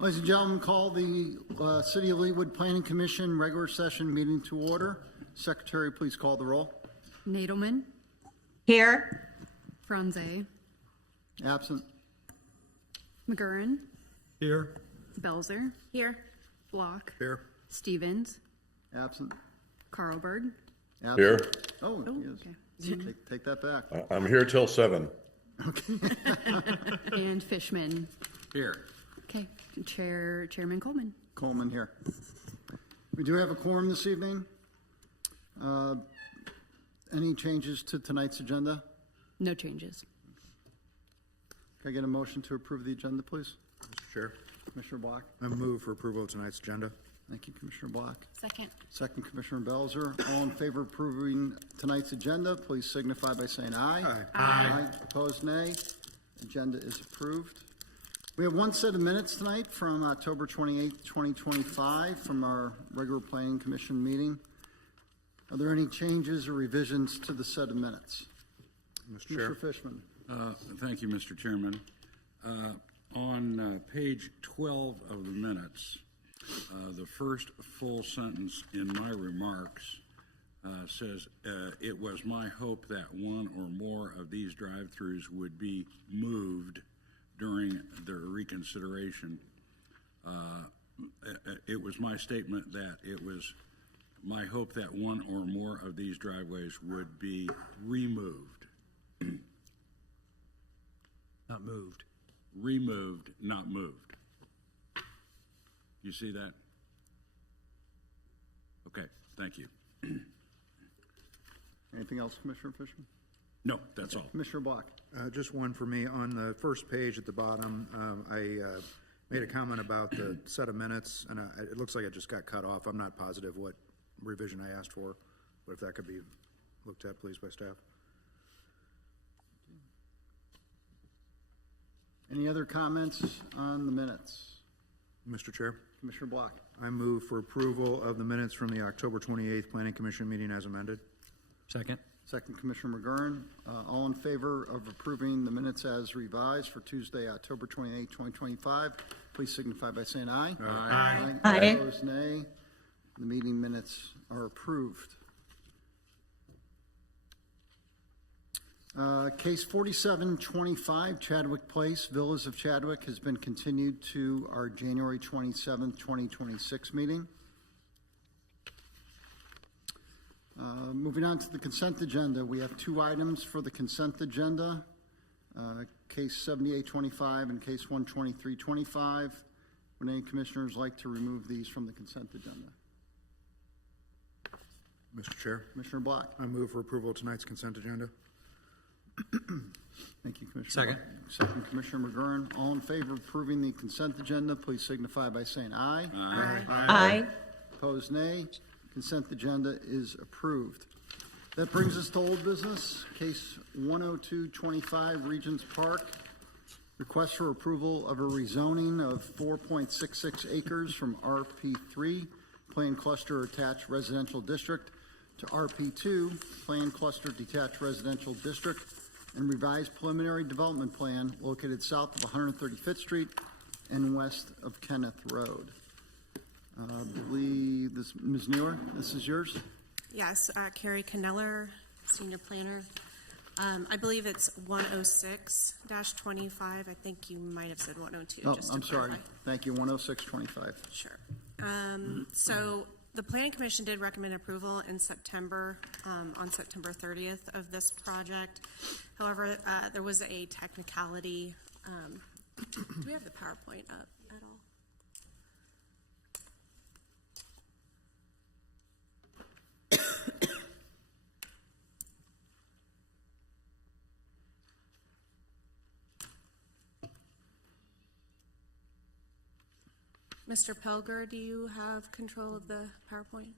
Ladies and gentlemen, call the City of Leawood Planning Commission regular session meeting to order. Secretary, please call the roll. Nadelman. Here. Franze. Absent. McGurran. Here. Belzer. Here. Block. Here. Stevens. Absent. Carlberg. Absent. Here. Oh, yes. Okay. Take that back. I'm here till 7. And Fishman. Here. Okay. Chairman Coleman. Coleman here. We do have a quorum this evening. Any changes to tonight's agenda? No changes. Can I get a motion to approve the agenda, please? Mr. Chair, Commissioner Block. I move for approval of tonight's agenda. Thank you, Commissioner Block. Second. Second, Commissioner Belzer. All in favor of approving tonight's agenda, please signify by saying aye. Aye. Opposed, nay. Agenda is approved. We have one set of minutes tonight from October 28th, 2025 from our regular Planning Commission meeting. Are there any changes or revisions to the set of minutes? Mr. Chair. Mr. Fishman. Thank you, Mr. Chairman. On page 12 of the minutes, the first full sentence in my remarks says, it was my hope that one or more of these drive-throughs would be moved during the reconsideration. It was my statement that it was my hope that one or more of these driveways would be removed. Not moved. Removed, not moved. You see that? Okay, thank you. Anything else, Commissioner Fishman? No, that's all. Commissioner Block. Just one for me. On the first page at the bottom, I made a comment about the set of minutes, and it looks like it just got cut off. I'm not positive what revision I asked for, but if that could be looked at, please, by staff. Any other comments on the minutes? Mr. Chair, Commissioner Block. I move for approval of the minutes from the October 28th Planning Commission meeting as amended. Second. Second, Commissioner McGurran. All in favor of approving the minutes as revised for Tuesday, October 28, 2025, please signify by saying aye. Aye. Aye. Aye. Opposed, nay. The meeting minutes are approved. Case 4725, Chadwick Place, Villas of Chadwick, has been continued to our January 27th, 2026 meeting. Moving on to the consent agenda, we have two items for the consent agenda, case 7825 and case 12325. Would any commissioners like to remove these from the consent agenda? Mr. Chair, Commissioner Block. I move for approval of tonight's consent agenda. Thank you, Commissioner. Second. Block. Second, Commissioner McGurran. All in favor of approving the consent agenda, please signify by saying aye. Aye. Aye. Opposed, nay. Consent agenda is approved. That brings us to old business. Case 10225, Regents Park. Request for approval of a rezoning of 4.66 acres from RP3, Plan Cluster Attached Residential District, to RP2, Plan Cluster Detached Residential District, and revised preliminary development plan located south of 135th Street and west of Kenneth Road. I believe this, Ms. Newer, this is yours? Yes, Carrie Kneller, senior planner. I believe it's 106-25. I think you might have said 102. Oh, just to I'm sorry. clarify. Thank you, 10625. Sure. So the Planning Commission did recommend approval in September, on September 30th of this project. However, there was a technicality. Do we have the PowerPoint up at all? Mr. Pelger, do you have control of the PowerPoint?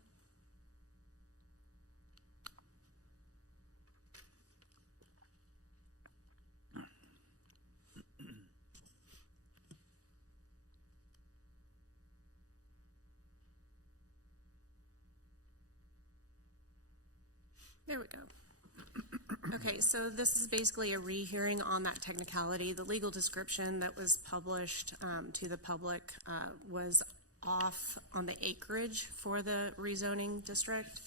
There we go. Okay, so this is basically a rehearing on that technicality. The legal description that was published to the public was off on the acreage for the rezoning district.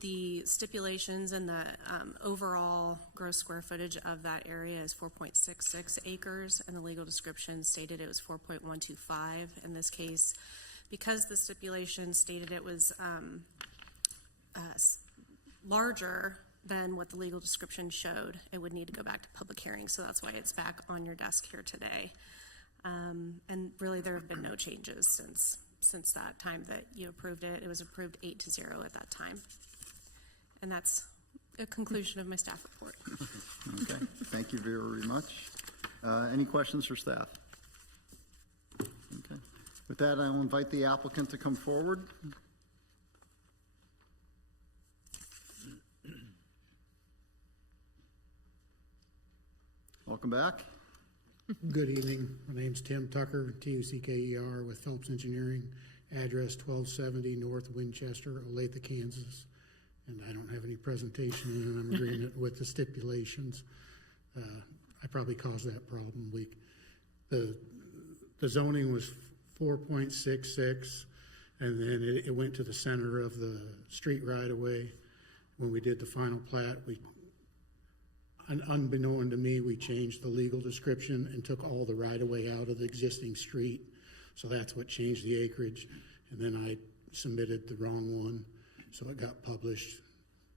The stipulations and the overall gross square footage of that area is 4.66 acres, and the legal description stated it was 4.125 in this case. Because the stipulation stated it was larger than what the legal description showed, it would need to go back to public hearing, so that's why it's back on your desk here today. And really, there have been no changes since that time that you approved it. It was approved 8-0 at that time. And that's a conclusion of my staff report. Okay, thank you very much. Any questions for staff? Okay. With that, I will invite the applicant to come forward. Welcome back. Good evening. My name's Tim Tucker, Tucker, with Phelps Engineering, address 1270 North Winchester, Olathe, Kansas. And I don't have any presentation, and I'm agreeing with the stipulations. I probably caused that problem. The zoning was 4.66, and then it went to the center of the street right away. When we did the final plat, unbeknown to me, we changed the legal description and took all the right-of-way out of the existing street. So that's what changed the acreage. And then I submitted the wrong one, so it got published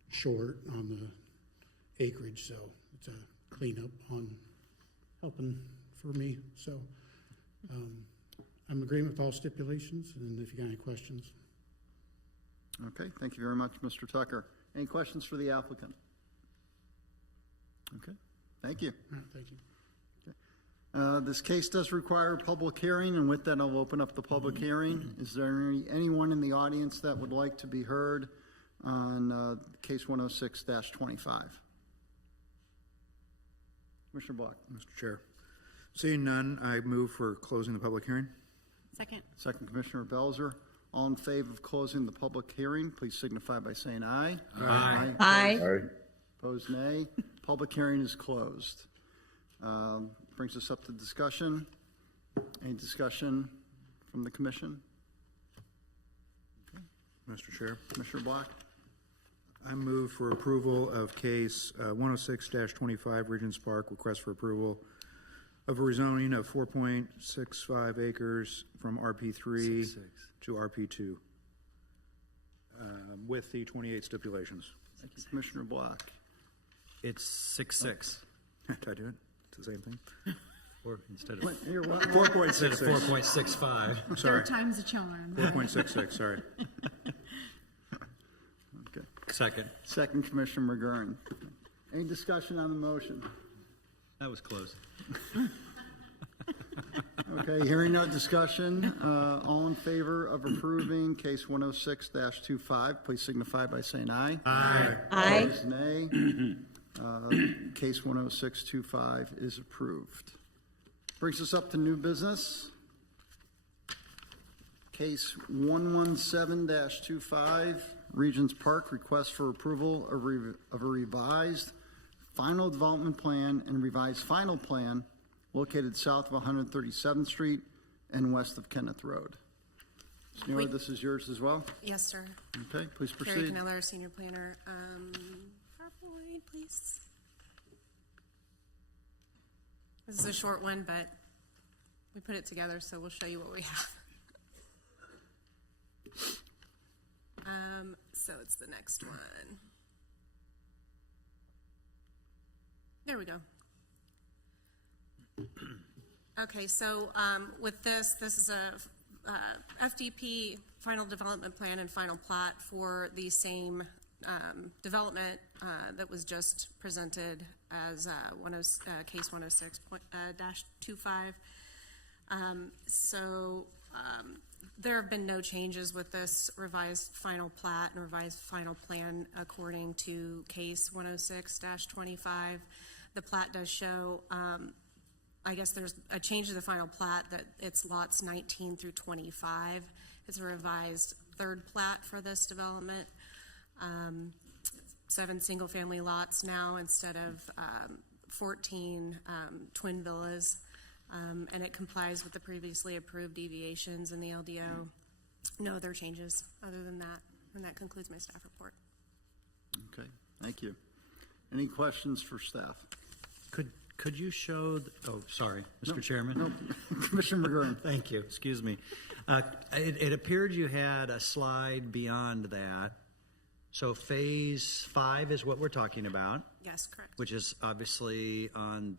short on the acreage. So it's a cleanup on helping for me. So I'm in agreement with all stipulations, and if you got any questions. Okay, thank you very much, Mr. Tucker. Any questions for the applicant? Okay, thank you. All right, thank you. This case does require a public hearing, and with that, I'll open up the public hearing. Is there anyone in the audience that would like to be heard on case 106-25? Commissioner Block. Mr. Chair. Seeing none, I move for closing the public hearing. Second. Second, Commissioner Belzer. All in favor of closing the public hearing, please signify by saying aye. Aye. Aye. Opposed, nay. Public hearing is closed. Brings us up to discussion. Any discussion from the commission? Mr. Chair. Commissioner Block? I move for approval of case 106-25 Regents Park, request for approval of a rezoning of 4.65 acres from RP3 to RP2 with the 28 stipulations. Thank you, Commissioner Block. It's 6.6. Did I do it? It's the same thing? Or instead of, You're what? 4.66. 4.65. Sorry. Time's a charm. 4.66, sorry. Okay. Second. Second, Commissioner McGurn. Any discussion on the motion? That was close. Okay, hearing no discussion, all in favor of approving case 106-25, please signify by saying aye. Aye. Aye. Opposed, nay. Case 106-25 is approved. Brings us up to new business. Case 117-25, Regents Park, request for approval of a revised final development plan and revised final plan located south of 137th Street and west of Kenneth Road. Ms. Mueller, this is yours as well? Yes, sir. Okay, please Carrie proceed. Caneller, Senior Planner. PowerPoint, please. This is a short one, but we put it together, so we'll show you what we have. So it's the next one. There we go. Okay, so with this is a FDP final development plan and final plat for the same development that was just presented as case 106-25. There have been no changes with this revised final plat and revised final plan according to case 106-25. The plat does show, I guess there's a change to the final plat that it's lots 19 through 25. It's a revised third plat for this development. 7 single-family lots now instead of 14 twin villas, and it complies with the previously approved deviations in the LDO. No other changes other than that, and that concludes my staff report. Okay, thank you. Any questions for staff? Could you show, sorry, Mr. Chairman? No, Commissioner McGurran. Thank you, excuse me. It appeared you had a slide beyond that. So phase 5 is what we're talking about, Yes, correct. which is obviously on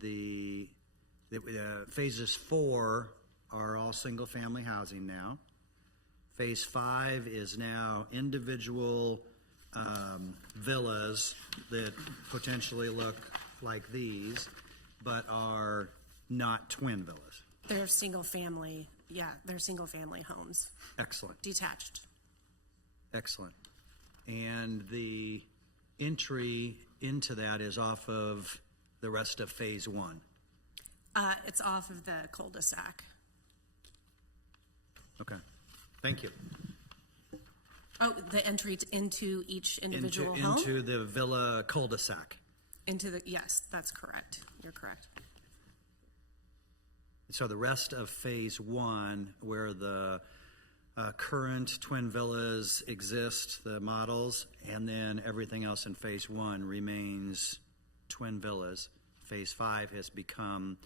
phases 4 are all single-family housing now. Phase 5 is now individual villas that potentially look like these, but are not twin villas. They're single-family, they're single-family homes, Excellent, detached. excellent. And the entry into that is off of the rest of phase 1. It's off of the cul-de-sac. Okay, thank you. Oh, the entry into each individual home? Into the villa cul-de-sac. Yes, that's correct. You're correct. So the rest of phase 1, where the current twin villas exist, the models, and then everything else in phase 1 remains twin villas. Phase 5 has become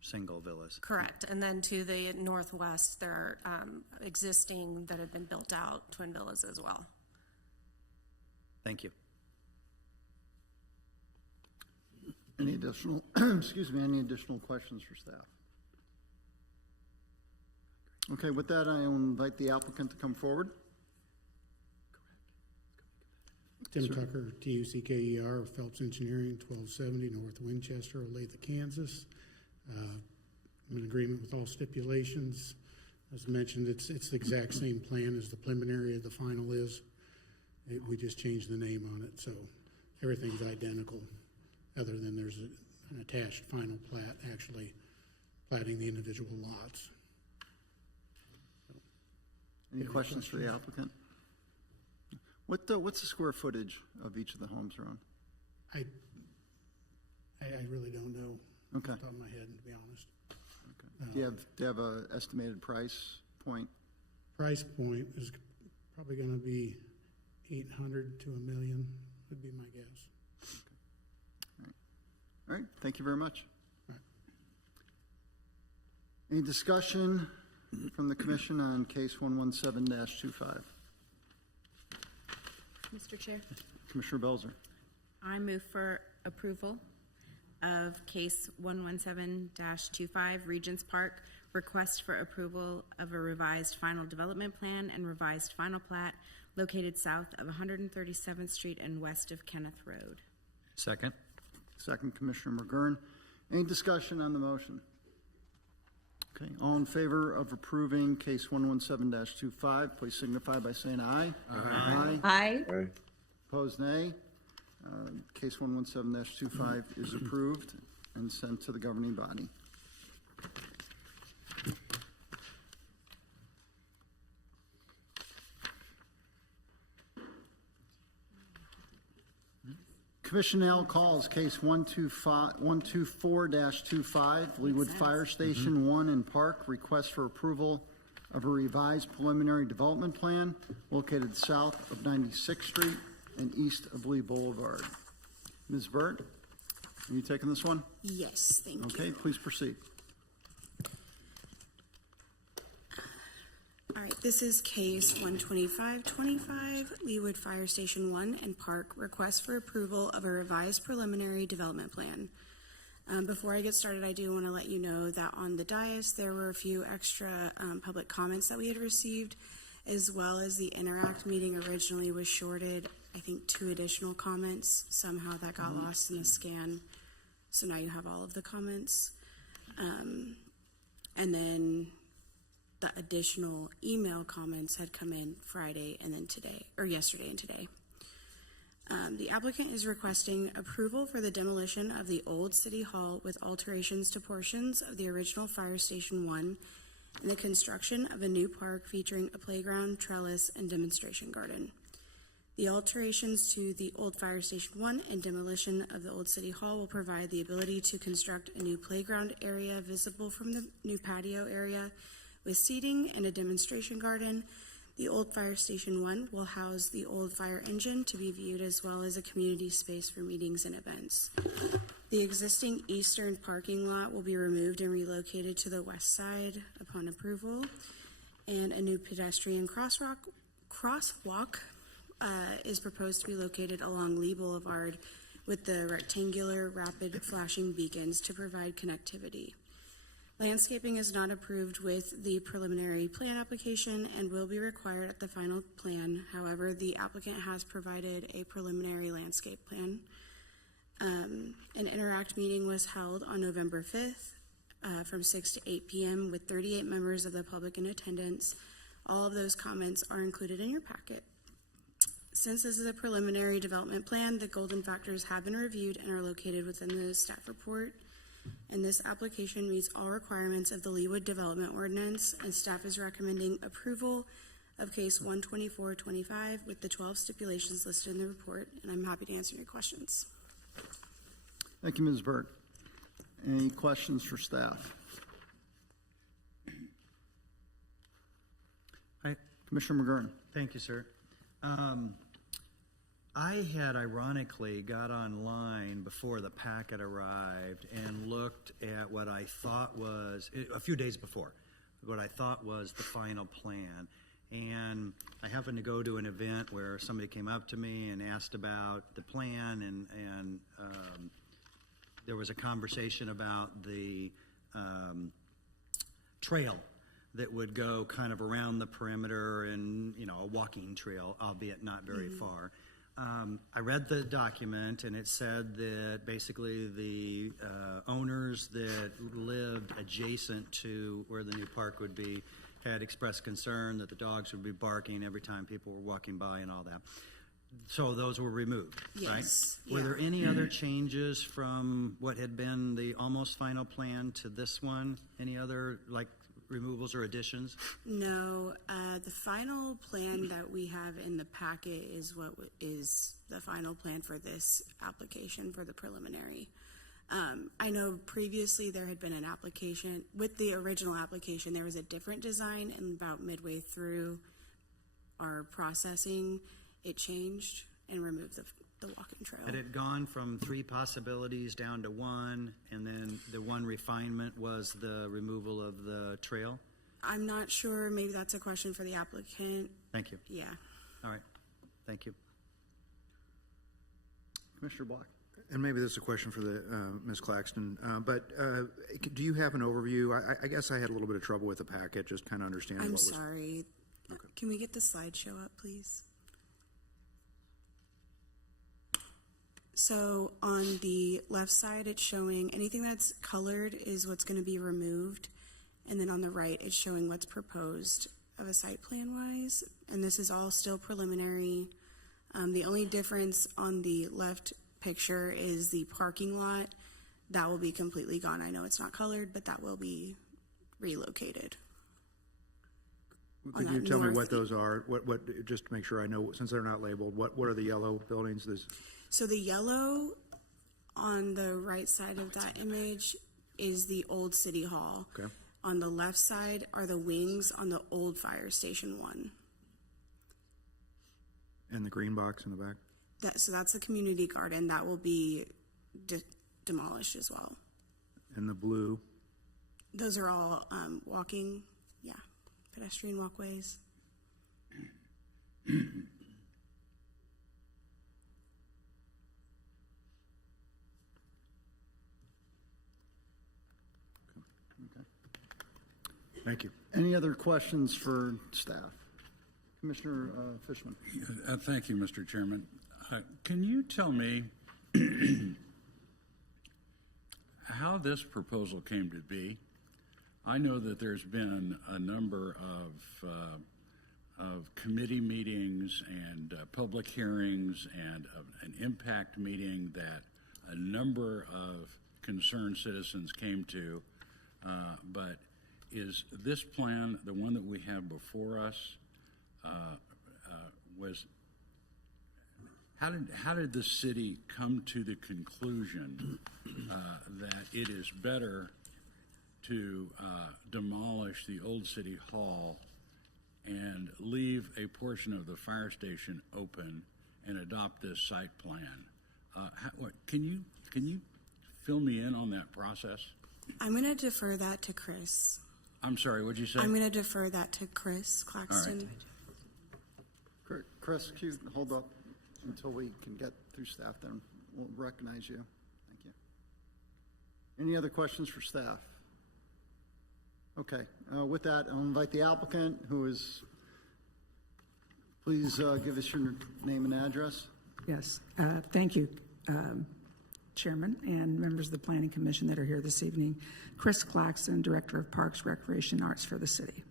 single villas. Correct. And then to the northwest, there are existing that have been built out twin villas as well. Thank you. Any additional, any additional questions for staff? Okay, with that, I will invite the applicant to come forward. Tim Tucker, Tucker, Phelps Engineering, 1270 North Winchester, Olathe, Kansas. I'm in agreement with all stipulations. As mentioned, it's the exact same plan as the preliminary. The final is. We just changed the name on it, so everything's identical, other than there's an attached final plat actually platting the individual lots. Any questions for the applicant? What's the square footage of each of the homes are on? I really don't know. Okay. Off the top of my head, to be honest. Okay. Do you have a estimated price point? Price point is probably going to be 800 to $1 million would be my guess. All right, thank you very much. All right. Any discussion from the commission on case 117-25? Mr. Chair, Commissioner Belzer. I move for approval of case 117-25 Regents Park, request for approval of a revised final development plan and revised final plat located south of 137th Street and west of Kenneth Road. Second. Second, Commissioner McGurran. Any discussion on the motion? Okay, all in favor of approving case 117-25, please signify by saying aye. Aye. Aye. Opposed, nay. Case 117-25 is approved and sent to the governing body. Commission now calls case 124-25, Leawood Fire Station 1 and Park, request for approval of a revised preliminary development plan located south of 96th Street and east of Lee Boulevard. Ms. Burt, are you taking this one? Yes, thank you. Okay, please proceed. All right, this is case 12525, Leawood Fire Station 1 and Park, request for approval of a revised preliminary development plan. Before I get started, I do want to let you know that on the dais, there were a few extra public comments that we had received, as well as the Interact meeting originally was shorted, I think 2 additional comments. Somehow that got lost in the scan, so now you have all of the comments. And then the additional email comments had come in Friday and then today, or yesterday and today. The applicant is requesting approval for the demolition of the old City Hall with alterations to portions of the original Fire Station 1 and the construction of a new park featuring a playground, trellis, and demonstration garden. The alterations to the old Fire Station 1 and demolition of the old City Hall will provide the ability to construct a new playground area visible from the new patio area with seating and a demonstration garden. The old Fire Station 1 will house the old fire engine to be viewed as well as a community space for meetings and events. The existing eastern parking lot will be removed and relocated to the west side upon approval. And a new pedestrian crosswalk is proposed to be located along Lee Boulevard with the rectangular rapid flashing beacons to provide connectivity. Landscaping is not approved with the preliminary plan application and will be required at the final plan. However, the applicant has provided a preliminary landscape plan. An Interact meeting was held on November 5th from 6 to 8 p.m. with 38 members of the public in attendance. All of those comments are included in your packet. Since this is a preliminary development plan, the golden factors have been reviewed and are located within the staff report. And this application meets all requirements of the Leawood Development Ordinance, and staff is recommending approval of case 12425 with the 12 stipulations listed in the report, and I'm happy to answer your questions. Thank you, Ms. Burt. Any questions for staff? Commissioner McGurn. Thank you, sir. I had ironically got online before the packet arrived and looked at what I thought was, a few days before, what I thought was the final plan. And I happened to go to an event where somebody came up to me and asked about the plan, and there was a conversation about the trail that would go kind of around the perimeter and, you know, a walking trail, albeit not very far. I read the document, and it said that basically the owners that lived adjacent to where the new park would be had expressed concern that the dogs would be barking every time people were walking by and all that. So those were removed, Yes, right? Were yeah. there any other changes from what had been the almost final plan to this one? Any other, like, removals or additions? No, the final plan that we have in the packet is what is the final plan for this application for the preliminary. I know previously there had been an application, with the original application, there was a different design, and about midway through our processing, it changed and removed the walking trail. Had it gone from 3 possibilities down to 1, and then the one refinement was the removal of the trail? I'm not sure, maybe that's a question for the applicant. Thank you. Yeah. All right. Thank you. Commissioner Block. And maybe this is a question for the Ms. Claxton, but do you have an overview? I guess I had a little bit of trouble with the packet, just kind of understanding I'm what was. sorry. Okay. Can we get the slideshow up, please? So on the left side, it's showing anything that's colored is what's going to be removed. And then on the right, it's showing what's proposed of a site plan wise. And this is all still preliminary. The only difference on the left picture is the parking lot. That will be completely gone. I know it's not colored, but that will be relocated. Could you tell me what those are? What? Just to make sure I know, since they're not labeled, what are the yellow buildings? So the yellow on the right side of that image is the old City Hall. Okay. On the left side are the wings on the old Fire Station 1. And the green box in the back? So that's the community garden. That will be demolished as well. And the blue? Those are all walking, pedestrian walkways. Thank you. Any other questions for staff? Commissioner Fishman. Thank you, Mr. Chairman. Can you tell me how this proposal came to be? I know that there's been a number of committee meetings and public hearings and an impact meeting that a number of concerned citizens came to, but is this plan, the one that we have before us, how did the city come to the conclusion that it is better to demolish the old city hall and leave a portion of the fire station open and adopt this site plan? Can you fill me in on that process? I'm going to defer that to Chris. I'm sorry, what'd you say? I'm going to defer that to Chris Claxton. Chris, could you hold up until we can get through staff, then we'll recognize you. Thank you. Any other questions for staff? Okay, with that, I'll invite the applicant, who is, please give us your name and address. Yes, thank you, Chairman and members of the Planning Commission that are here this evening. Chris Claxton, Director of Parks, Recreation, and Arts for the city.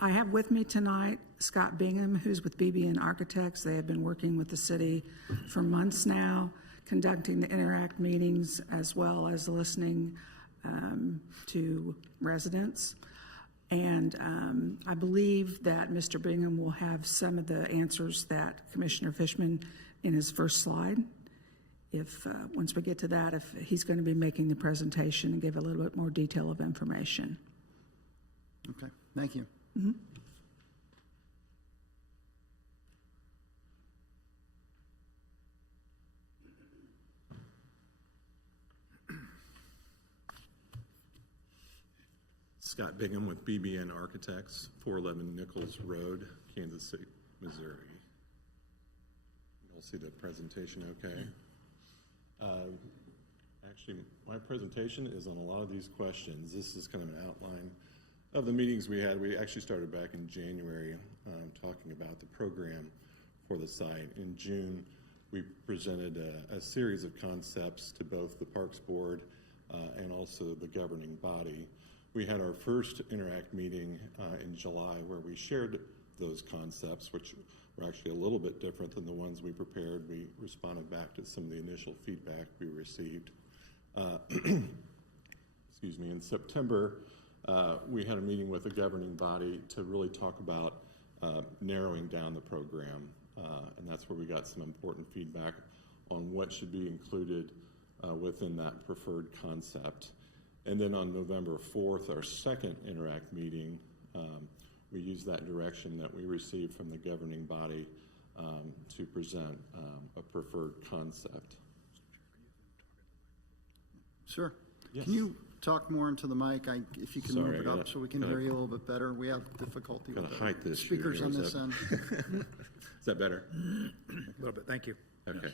I have with me tonight Scott Bingham, who's with BB&, Architects. They have been working with the city for months now, conducting the Interact meetings as well as listening to residents. And I believe that Mr. Bingham will have some of the answers that Commissioner Fishman in his first slide. If once we get to that, if he's going to be making the presentation and give a little bit more detail of information. Okay, thank you. Mm-hmm. Scott Bingham with BB&, Architects, 411 Nichols Road, Kansas City, Missouri. You'll see the presentation okay. Actually, my presentation is on a lot of these questions. This is kind of an outline of the meetings we had. We actually started back in January talking about the program for the site. In June, we presented a series of concepts to both the Parks Board and also the governing body. We had our first Interact meeting in July where we shared those concepts, which were actually a little bit different than the ones we prepared. We responded back to some of the initial feedback we received. Excuse me, in September, we had a meeting with the governing body to really talk about narrowing down the program, and that's where we got some important feedback on what should be included within that preferred concept. And then on November 4th, our second Interact meeting, we used that direction that we received from the governing body to present a preferred concept. Sure. Yes. Can you talk more into the mic? If you can Sorry, move it up so we can hear you a little bit better. We have difficulty with height this speakers year, on is this that- end. Is that better? A little bit, thank you. Okay.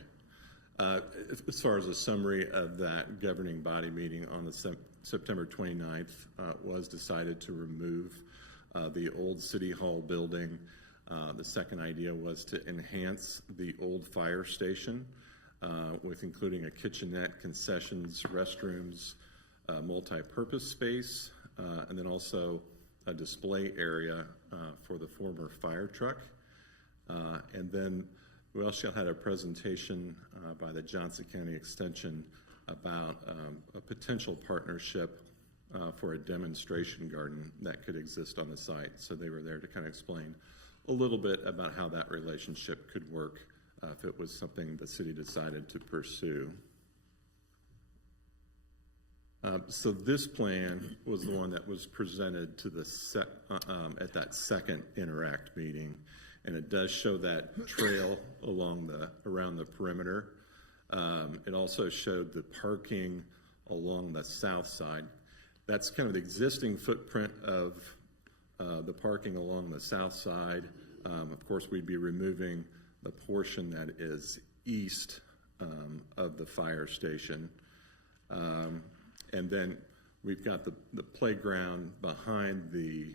As far as a summary of that governing body meeting on the September 29th, was decided to remove the old City Hall building. The second idea was to enhance the old fire station with including a kitchenette, concessions, restrooms, multi-purpose space, and then also a display area for the former fire truck. And then we also had a presentation by the Johnson County Extension about a potential partnership for a demonstration garden that could exist on the site. So they were there to kind of explain a little bit about how that relationship could work if it was something the city decided to pursue. So this plan was the one that was presented to the at that second Interact meeting, and it does show that trail around the perimeter. It also showed the parking along the south side. That's kind of the existing footprint of the parking along the south side. Of course, we'd be removing the portion that is east of the fire station. And then we've got the playground behind the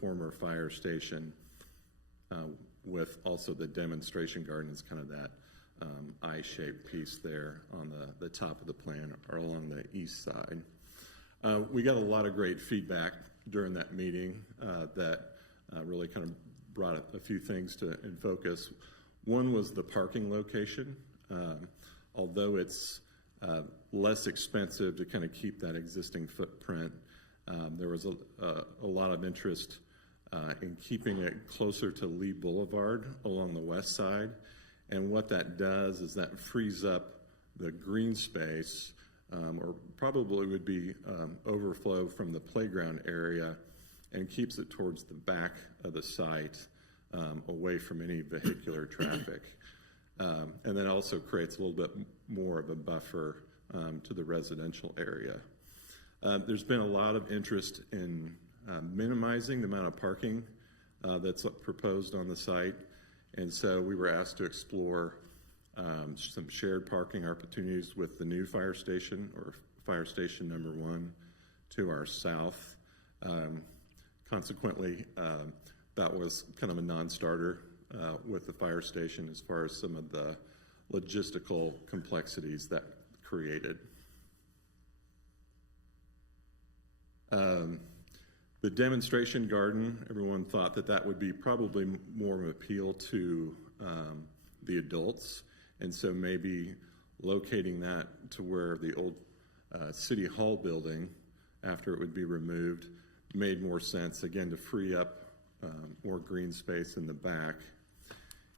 former fire station with also the demonstration garden is kind of that I-shaped piece there on the top of the plan or along the east side. We got a lot of great feedback during that meeting that really kind of brought a few things in focus. One was the parking location. Although it's less expensive to kind of keep that existing footprint, there was a lot of interest and keeping it closer to Lee Boulevard along the west side. And what that does is that frees up the green space, or probably would be overflow from the playground area, and keeps it towards the back of the site, away from any vehicular traffic. And then also creates a little bit more of a buffer to the residential area. There's been a lot of interest in minimizing the amount of parking that's proposed on the site. And so we were asked to explore some shared parking opportunities with the new fire station, or fire station number 1 to our south. Consequently, that was kind of a non-starter with the fire station as far as some of the logistical complexities that created. The demonstration garden, everyone thought that that would be probably more of an appeal to the adults, and so maybe locating that to where the old City Hall building, after it would be removed, made more sense, again, to free up more green space in the back.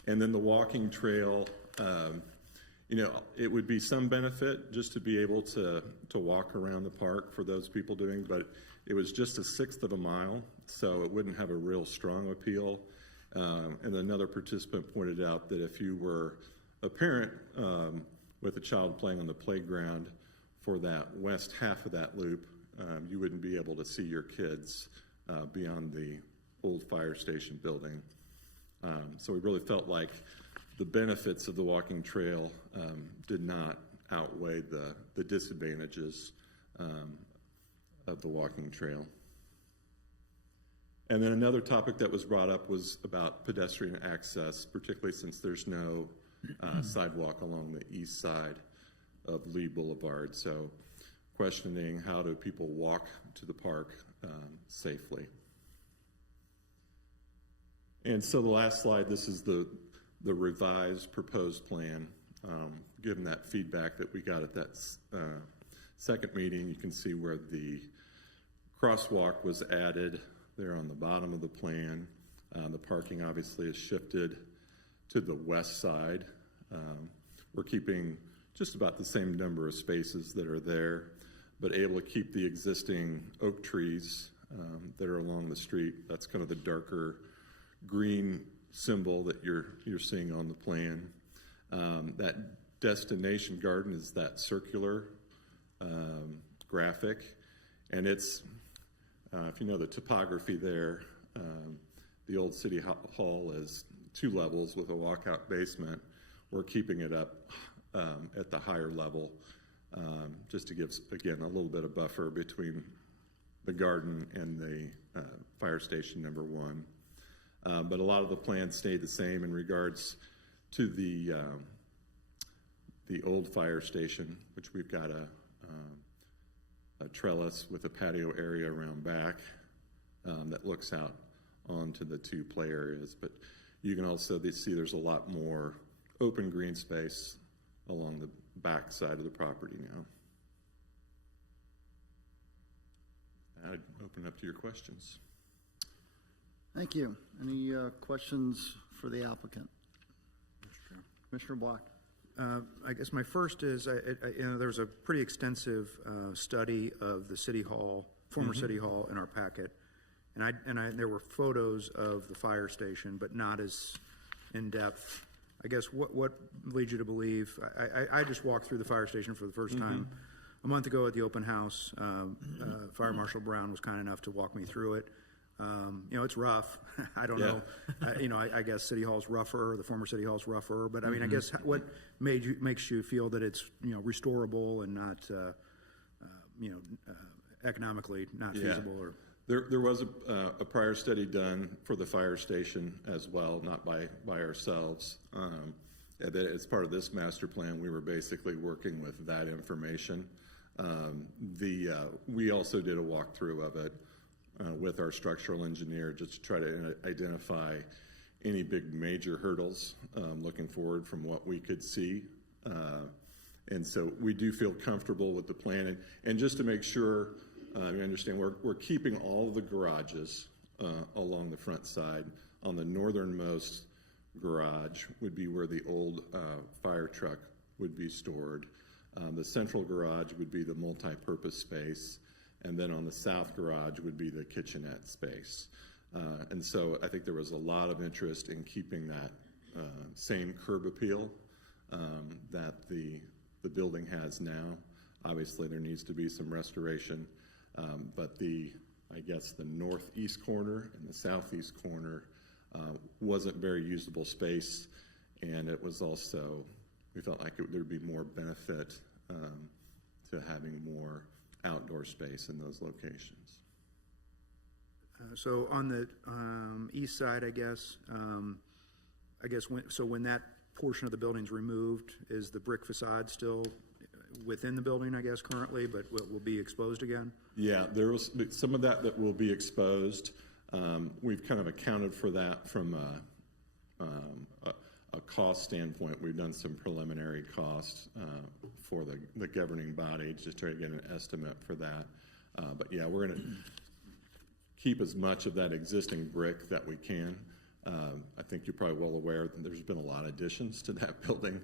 And then the walking trail, you know, it would be some benefit just to be able to walk around the park for those people doing, but it was just 1/6 of a mile, so it wouldn't have a real strong appeal. And another participant pointed out that if you were a parent with a child playing on the playground for that west half of that loop, you wouldn't be able to see your kids beyond the old fire station building. So we really felt like the benefits of the walking trail did not outweigh the disadvantages of the walking trail. And then another topic that was brought up was about pedestrian access, particularly since there's no sidewalk along the east side of Lee Boulevard. So questioning how do people walk to the park safely. And so the last slide, this is the revised proposed plan. Given that feedback that we got at that second meeting, you can see where the crosswalk was added there on the bottom of the plan. The parking obviously is shifted to the west side. We're keeping just about the same number of spaces that are there, but able to keep the existing oak trees that are along the street. That's kind of the darker green symbol that you're seeing on the plan. That destination garden is that circular graphic, and it's if you know the topography there, the old City Hall is 2 levels with a walkout basement. We're keeping it up at the higher level, just to give, again, a little bit of buffer between the garden and the fire station number 1. But a lot of the plans stayed the same in regards to the old fire station, which we've got a trellis with a patio area around back that looks out onto the 2 play areas. But you can also see there's a lot more open green space along the back side of the property now. I'd open up to your questions. Thank you. Any questions for the applicant? Commissioner Block. I guess my first is, there was a pretty extensive study of the City Hall, former City Hall, in our packet, and there were photos of the fire station, but not as in depth. I guess what leads you to believe? I just walked through the fire station for the first time a month ago at the open house. Fire Marshal Brown was kind enough to walk me through it. You know, it's rough. I don't know. You know, I guess City Hall's rougher. The former City Hall's rougher. But I mean, I guess what makes you feel that it's, you know, restorable and not, you know, economically not feasible? Or there was a prior study done for the fire station as well, not by ourselves. As part of this master plan, we were basically working with that information. We also did a walkthrough of it with our structural engineer, just to try to identify any big major hurdles looking forward from what we could see. And so we do feel comfortable with the plan. And just to make sure you understand, we're keeping all of the garages along the front side. On the northernmost garage would be where the old fire truck would be stored. The central garage would be the multi-purpose space, and then on the south garage would be the kitchenette space. And so I think there was a lot of interest in keeping that same curb appeal that the building has now. Obviously, there needs to be some restoration, but I guess the northeast corner and the southeast corner wasn't very usable space, and it was also, we felt like there'd be more benefit to having more outdoor space in those locations. So on the east side, I guess when that portion of the building's removed, is the brick facade still within the building, I guess, currently, but will be exposed again? Yeah, there was some of that will be exposed. We've kind of accounted for that from a cost standpoint. We've done some preliminary costs for the governing body just to try to get an estimate for that. But yeah, we're going to keep as much of that existing brick that we can. I think you're probably well aware that there's been a lot of additions to that building.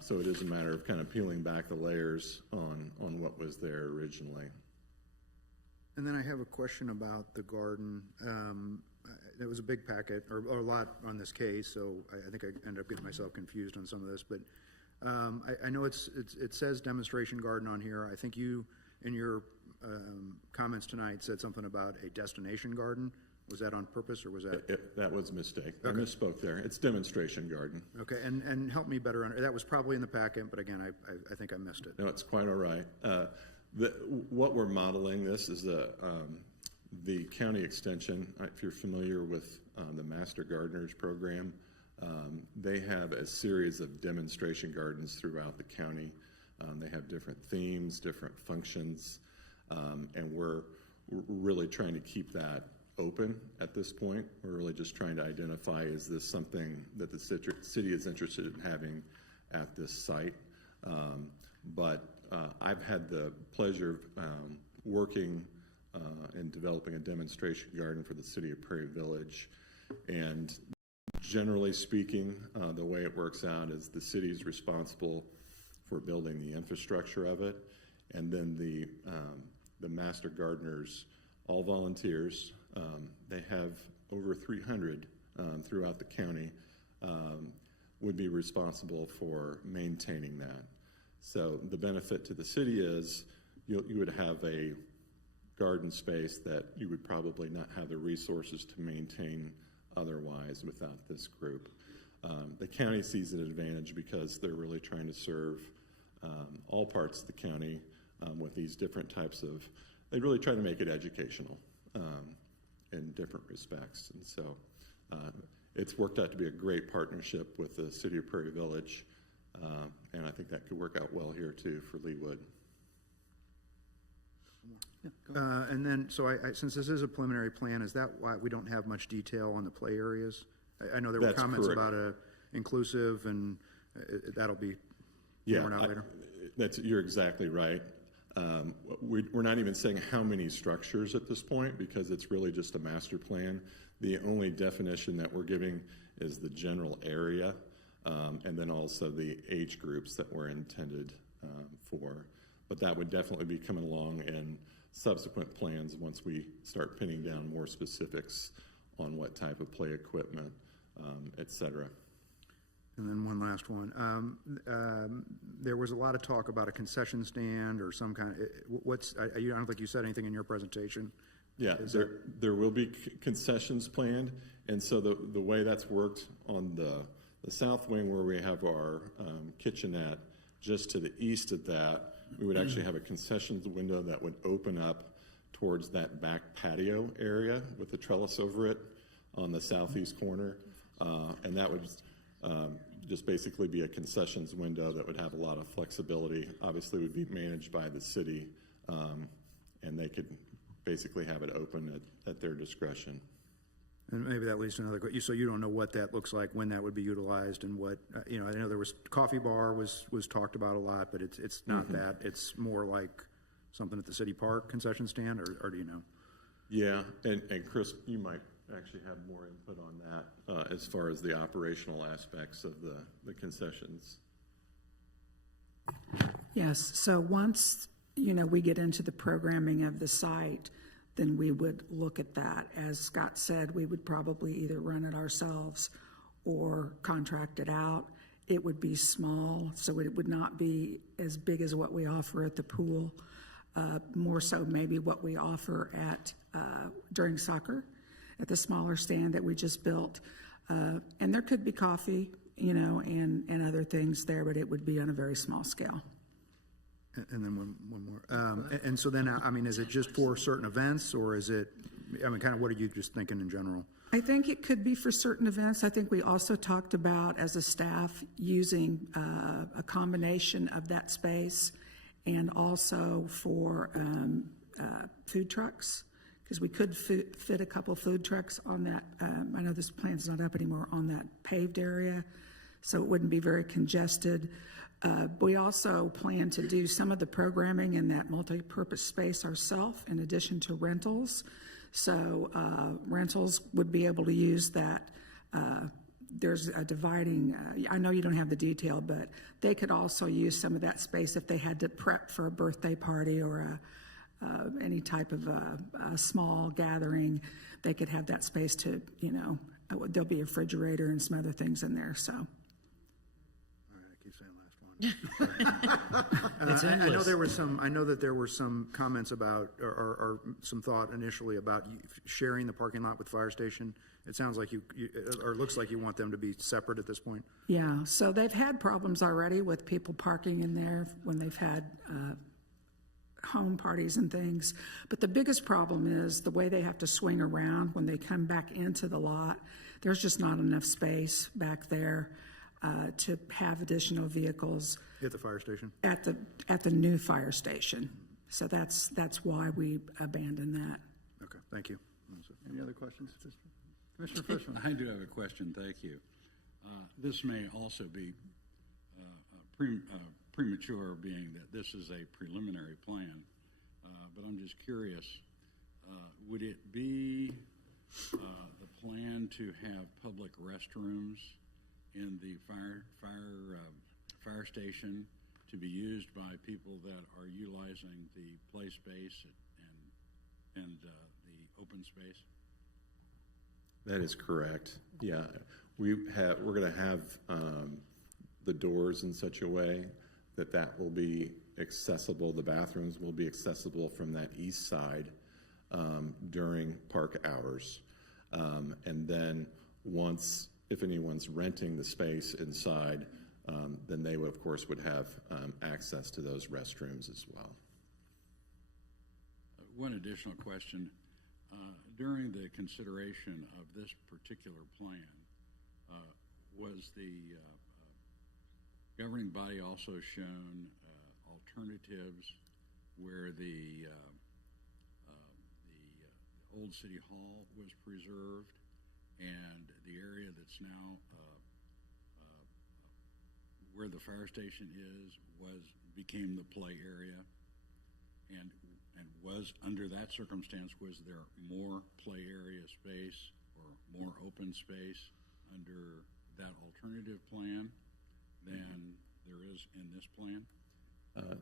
So it is a matter of kind of peeling back the layers on what was there originally. And then I have a question about the garden. It was a big packet, or a lot on this case, so I think I ended up getting myself confused on some of this. But I know it says demonstration garden on here. I think you, in your comments tonight, said something about a destination garden. Was that on purpose, or was that? That was a mistake. Okay. I misspoke there. It's demonstration garden. Okay, and help me better that was probably in the packet, but again, I think I missed it. No, it's quite all right. What we're modeling this is the county extension. If you're familiar with the Master Gardeners program, they have a series of demonstration gardens throughout the county. They have different themes, different functions, and we're really trying to keep that open at this point. We're really just trying to identify, is this something that the city is interested in having at this site? But I've had the pleasure of working and developing a demonstration garden for the city of Prairie Village. And generally speaking, the way it works out is the city is responsible for building the infrastructure of it. And then the master gardeners, all volunteers, they have over 300 throughout the county, would be responsible for maintaining that. So the benefit to the city is you would have a garden space that you would probably not have the resources to maintain otherwise without this group. The county sees an advantage because they're really trying to serve all parts of the county with these different types of, they really try to make it educational in different respects. And so it's worked out to be a great partnership with the city of Prairie Village. And I think that could work out well here too for Leawood. And then, so since this is a preliminary plan, is that why we don't have much detail on the play areas? I know there were comments correct. about inclusive, and that'll be worn out later. You're exactly right. We're not even saying how many structures at this point because it's really just a master plan. The only definition that we're giving is the general area, and then also the age groups that we're intended for. But that would definitely be coming along in subsequent plans once we start pinning down more specifics on what type of play equipment, et cetera. And then one last one. There was a lot of talk about a concession stand or some kind of, I don't think you said anything in your presentation. Yeah, there will be concessions planned. And so the way that's worked on the south wing where we have our kitchenette, just to the east of that, we would actually have a concessions window that would open up towards that back patio area with the trellis over it on the southeast corner. And that would just basically be a concessions window that would have a lot of flexibility. Obviously, would be managed by the city, and they could basically have it open at their discretion. And maybe that leads to another question. So you don't know what that looks like, when that would be utilized, and what, I know there was coffee bar was talked about a lot, but it's not that. It's more like something at the city park concession stand, or do you know? Yeah, and Chris, you might actually have more input on that as far as the operational aspects of the concessions. Yes, so once, we get into the programming of the site, then we would look at that. As Scott said, we would probably either run it ourselves or contract it out. It would be small, so it would not be as big as what we offer at the pool. More so maybe what we offer at during soccer, at the smaller stand that we just built. And there could be coffee, and other things there, but it would be on a very small scale. And then one more. And so then, is it just for certain events, or is it, kind of what are you just thinking in general? I think it could be for certain events. I think we also talked about, as a staff, using a combination of that space and also for food trucks, because we could fit a couple food trucks on that. I know this plan's not up anymore, on that paved area, so it wouldn't be very congested. We also plan to do some of the programming in that multi-purpose space ourselves, in addition to rentals. So rentals would be able to use that. There's a dividing, I know you don't have the detail, but they could also use some of that space if they had to prep for a birthday party or any type of a small gathering. They could have that space to, there'll be a refrigerator and some other things in there, so. And I know there were some. I know that there were some comments about, or some thought initially about sharing the parking lot with fire station. It sounds like or it looks like you want them to be separate at this point. Yeah. So they've had problems already with people parking in there when they've had home parties and things. But the biggest problem is the way they have to swing around when they come back into the lot. There's just not enough space back there to have additional vehicles At the fire station? At the new fire station. So that's why we abandoned that. Okay, thank you. Any other questions? Commissioner Fishman? I do have a question, thank you. This may also be premature, being that this is a preliminary plan, but I'm just curious, would it be the plan to have public restrooms in the fire station to be used by people that are utilizing the play space and the open space? That is correct. Yeah, we're going to have the doors in such a way that will be accessible. The bathrooms will be accessible from that east side during park hours, and then if anyone's renting the space inside, then they would, of course, have access to those restrooms as well. One additional question. During the consideration of this particular plan, was the governing body also shown alternatives where the old city hall was preserved and the area that's now where the fire station became the play area, and was, under that circumstance, was there more play area space or more open space under that alternative plan than there is in this plan?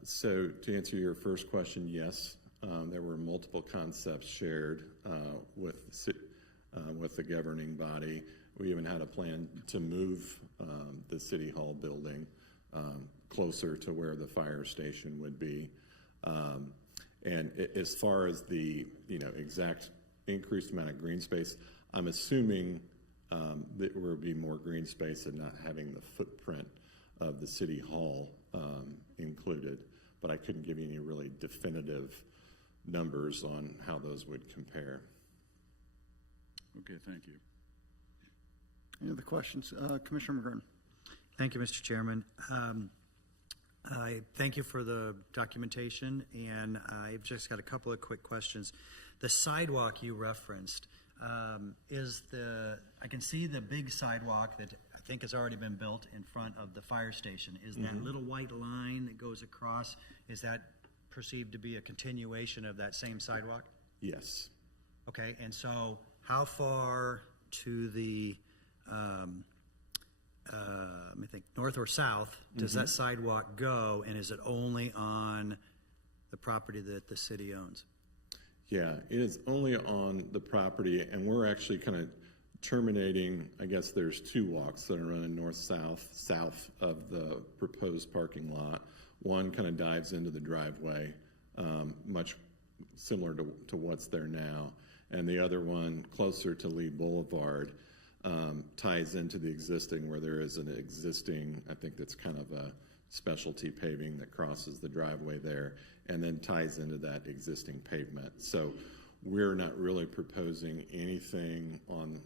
So to answer your first question, yes, there were multiple concepts shared with the governing body. We even had a plan to move the city hall building closer to where the fire station would be. And as far as the exact increased amount of green space, I'm assuming that there will be more green space and not having the footprint of the city hall included. But I couldn't give you any really definitive numbers on how those would compare. Okay, thank you. Any other questions? Commissioner McGurn? Thank you, Mr. Chairman. I thank you for the documentation, and I've just got a couple of quick questions. The sidewalk you referenced, I can see the big sidewalk that I think has already been built in front of the fire station. Is that little white line that goes across, is that perceived to be a continuation of that same sidewalk? Yes. Okay, and so how far to the, let me think, north or south, does that sidewalk go, and is it only on the property that the city owns? Yeah, it is only on the property, and we're actually kind of terminating, I guess there's two walks that are running north-south, south of the proposed parking lot. One kind of dives into the driveway, much similar to what's there now. And the other one, closer to Lee Boulevard, ties into the existing, where there is an existing, I think that's kind of a specialty paving that crosses the driveway there, and then ties into that existing pavement. So we're not really proposing anything on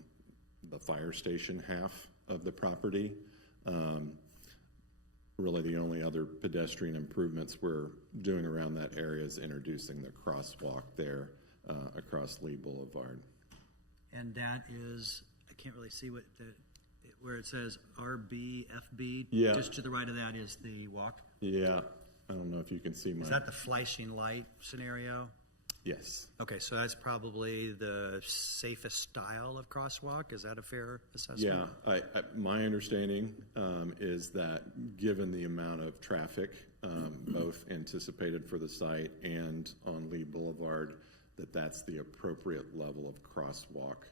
the fire station half of the property. Really the only other pedestrian improvements we're doing around that area is introducing the crosswalk there across Lee Boulevard. And that is, I can't really see what where it says RBFB. Yeah. Just to the right of that is the walk. Yeah, I don't know if you can see my... Is that the flashing light scenario? Yes. Okay, so that's probably the safest style of crosswalk. Is that a fair assessment? Yeah, my understanding is that given the amount of traffic, both anticipated for the site and on Lee Boulevard, that's the appropriate level of crosswalk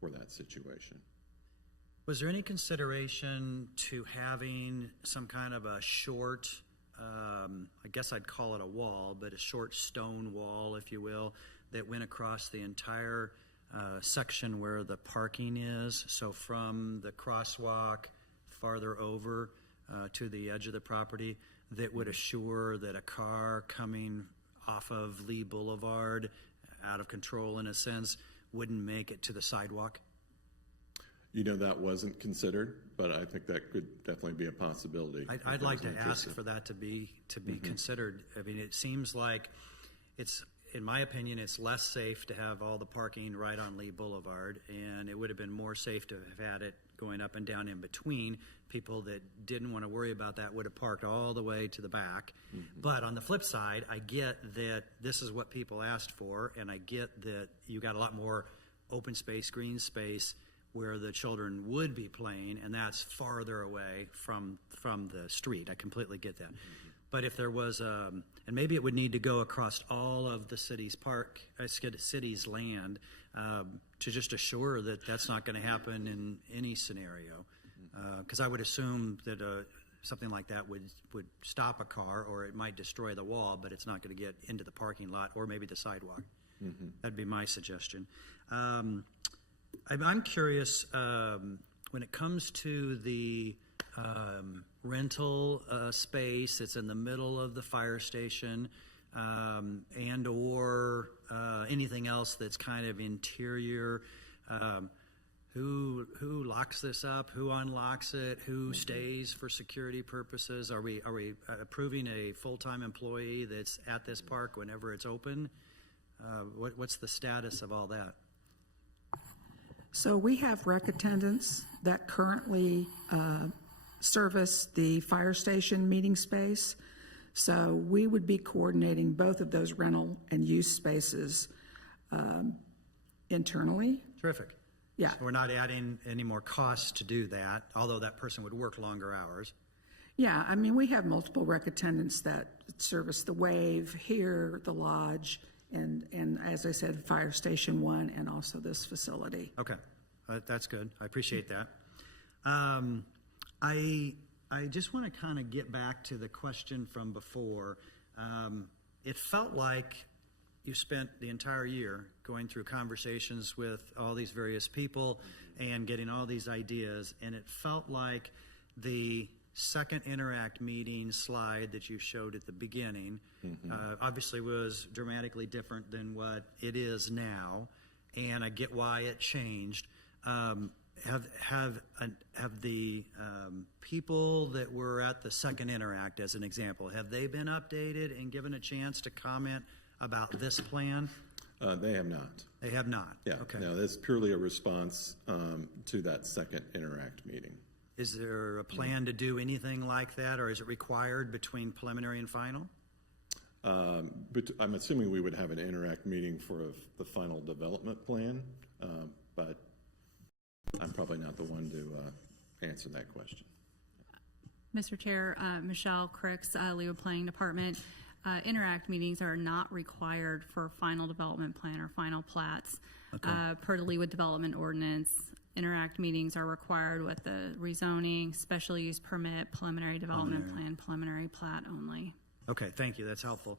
for that situation. Was there any consideration to having some kind of a short, I guess I'd call it a wall, but a short stone wall, if you will, that went across the entire section where the parking is? So from the crosswalk farther over to the edge of the property, that would assure that a car coming off of Lee Boulevard, out of control in a sense, wouldn't make it to the sidewalk? You know, that wasn't considered, but I think that could definitely be a possibility. I'd like to ask for that to be considered. I mean, it seems like it's, in my opinion, it's less safe to have all the parking right on Lee Boulevard, and it would have been more safe to have had it going up and down in between. People that didn't want to worry about that would have parked all the way to the back. But on the flip side, I get that this is what people asked for, and I get that you got a lot more open space, green space, where the children would be playing, and that's farther away from the street. I completely get that. But if there was, and maybe it would need to go across all of the city's city's land to just assure that that's not going to happen in any scenario. Because I would assume that something like that would stop a car, or it might destroy the wall, but it's not going to get into the parking lot or maybe the sidewalk. That'd be my suggestion. I'm curious, when it comes to the rental space that's in the middle of the fire station, and or anything else that's kind of interior, who locks this up? Who unlocks it? Who stays for security purposes? Are we approving a full-time employee that's at this park whenever it's open? What's the status of all that? So we have rec attendants that currently service the fire station meeting space. So we would be coordinating both of those rental and use spaces internally. Terrific. Yeah. So we're not adding any more costs to do that, although that person would work longer hours. Yeah, I mean, we have multiple rec attendants that service the Wave, here, the Lodge, and as I said, Fire Station 1, and also this facility. Okay, that's good. I appreciate that. I just want to kind of get back to the question from before. It felt like you spent the entire year going through conversations with all these various people and getting all these ideas, and it felt like the second Interact meeting slide that you showed at the beginning obviously was dramatically different than what it is now, and I get why it changed. Have the people that were at the second Interact, as an example, have they been updated and given a chance to comment about this plan? They have not. They have not? Yeah. Okay. No, this is purely a response to that second Interact meeting. Is there a plan to do anything like that, or is it required between preliminary and final? But I'm assuming we would have an interact meeting for the final development plan, but I'm probably not the one to answer that question. Mr. Chair, Michelle Cricks, Leawood Planning Department. Interact meetings are not required for final development plan or final plats. Per the Leawood Development Ordinance, interact meetings are required with the rezoning, special use permit, preliminary development plan, preliminary plat only. Okay, thank you. That's helpful.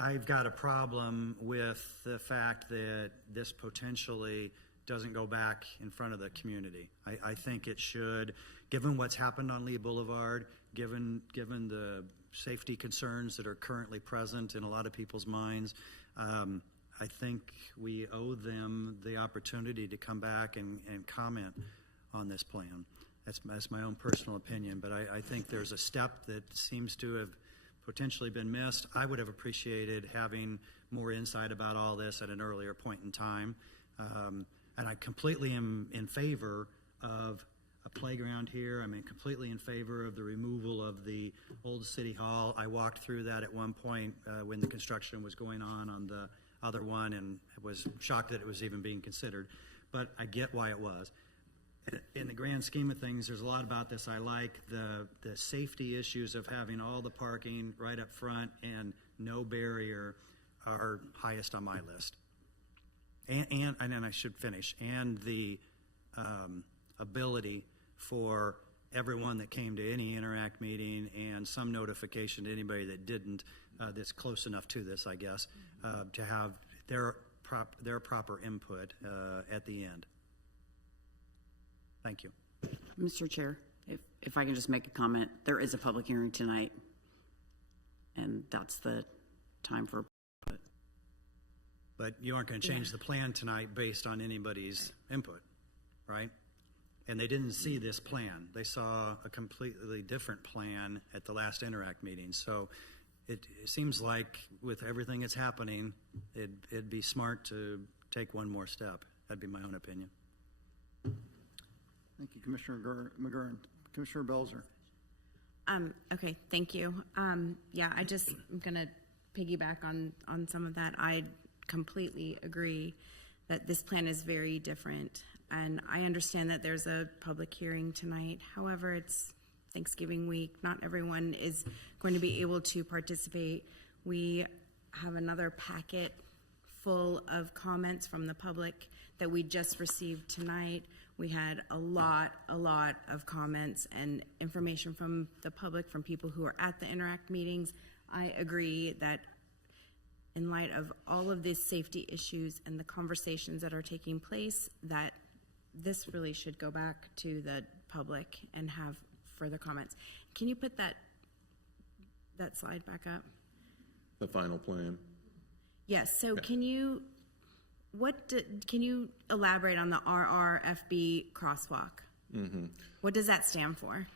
I've got a problem with the fact that this potentially doesn't go back in front of the community. I think it should, given what's happened on Lee Boulevard, given the safety concerns that are currently present in a lot of people's minds, I think we owe them the opportunity to come back and comment on this plan. That's my own personal opinion, but I think there's a step that seems to have potentially been missed. I would have appreciated having more insight about all this at an earlier point in time. And I completely am in favor of a playground here. I'm completely in favor of the removal of the old city hall. I walked through that at one point when the construction was going on the other one, and was shocked that it was even being considered. But I get why it was. In the grand scheme of things, there's a lot about this I like. The safety issues of having all the parking right up front and no barrier are highest on my list. And then I should finish. And the ability for everyone that came to any interact meeting and some notification to anybody that didn't, that's close enough to this, I guess, to have their proper input at the end. Thank you. Mr. Chair, if I can just make a comment, there is a public hearing tonight, and that's the time for input. But you aren't going to change the plan tonight based on anybody's input, right? And they didn't see this plan. They saw a completely different plan at the last interact meeting. So it seems like with everything that's happening, it'd be smart to take one more step. That'd be my own opinion. Thank you, Commissioner McGurran. Commissioner Belzer. Okay, thank you. Yeah, I'm going to piggyback on some of that. I completely agree that this plan is very different, and I understand that there's a public hearing tonight. However, it's Thanksgiving week. Not everyone is going to be able to participate. We have another packet full of comments from the public that we just received tonight. We had a lot of comments and information from the public, from people who are at the interact meetings. I agree that in light of all of these safety issues and the conversations that are taking place, that this really should go back to the public and have further comments. Can you put that slide back up? The final plan. Yes, so can you elaborate on the RRFB crosswalk? Mm-hmm. What does that stand for?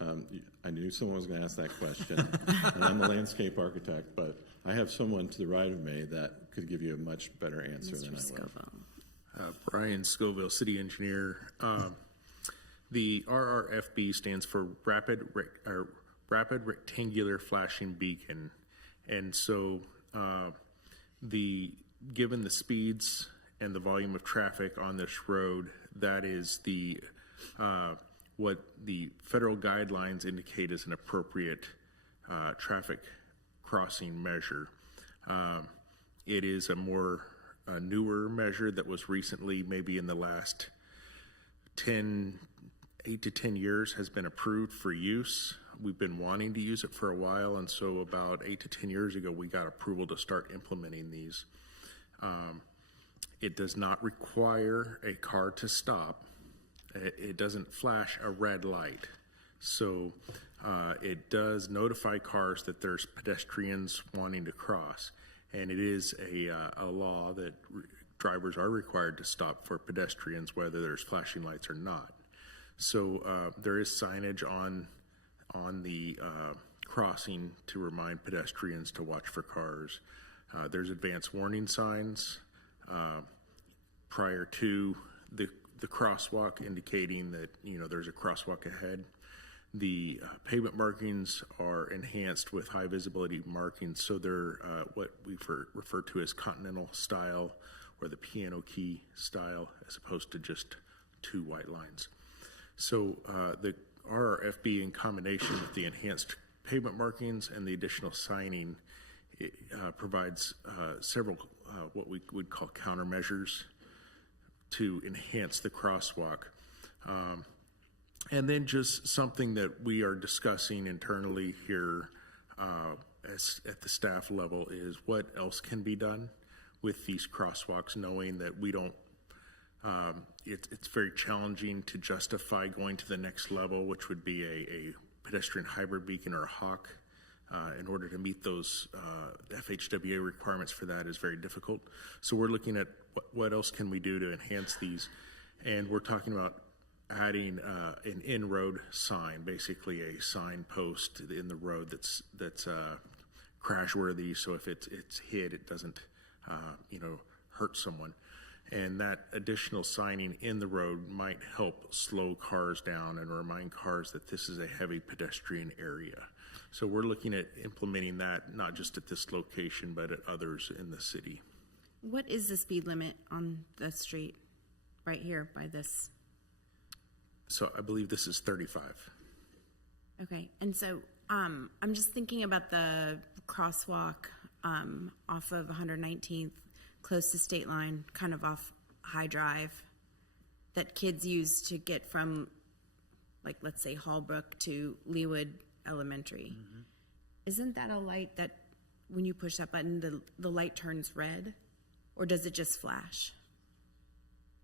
I knew someone was going to ask that question. And I'm a landscape architect, but I have someone to the right of me that could give you a much better answer than I will. Brian Scoville, city engineer. The RRFB stands for Rapid Rectangular Flashing Beacon. And so given the speeds and the volume of traffic on this road, that is what the federal guidelines indicate as an appropriate traffic crossing measure. It is a newer measure that was recently, maybe in the last 8 to 10 years, has been approved for use. We've been wanting to use it for a while, and so about 8 to 10 years ago, we got approval to start implementing these. It does not require a car to stop. It doesn't flash a red light. So it does notify cars that there's pedestrians wanting to cross. And it is a law that drivers are required to stop for pedestrians, whether there's flashing lights or not. So there is signage on the crossing to remind pedestrians to watch for cars. There's advanced warning signs prior to the crosswalk indicating that there's a crosswalk ahead. The pavement markings are enhanced with high visibility markings, so they're what we refer to as continental style or the piano key style, as opposed to just two white lines. So the RRFB, in combination with the enhanced pavement markings and the additional signing, provides several what we would call countermeasures to enhance the crosswalk. And then just something that we are discussing internally here at the staff level is what else can be done with these crosswalks, knowing that we don't, it's very challenging to justify going to the next level, which would be a pedestrian hybrid beacon or a hawk. In order to meet those FHWA requirements for that is very difficult. So we're looking at what else can we do to enhance these, and we're talking about adding an in-road sign, basically a sign post in the road that's crash worthy. So if it's hit, it doesn't hurt someone. And that additional signing in the road might help slow cars down and remind cars that this is a heavy pedestrian area. So we're looking at implementing that not just at this location, but at others in the city. What is the speed limit on the street right here by this? So I believe this is 35. Okay, and so I'm just thinking about the crosswalk off of 119th, close to State Line, kind of off High Drive, that kids use to get from, like, let's say Hallbrook to Leawood Elementary. Mm-hmm. Isn't that a light that when you push that button, the light turns red? Or does it just flash?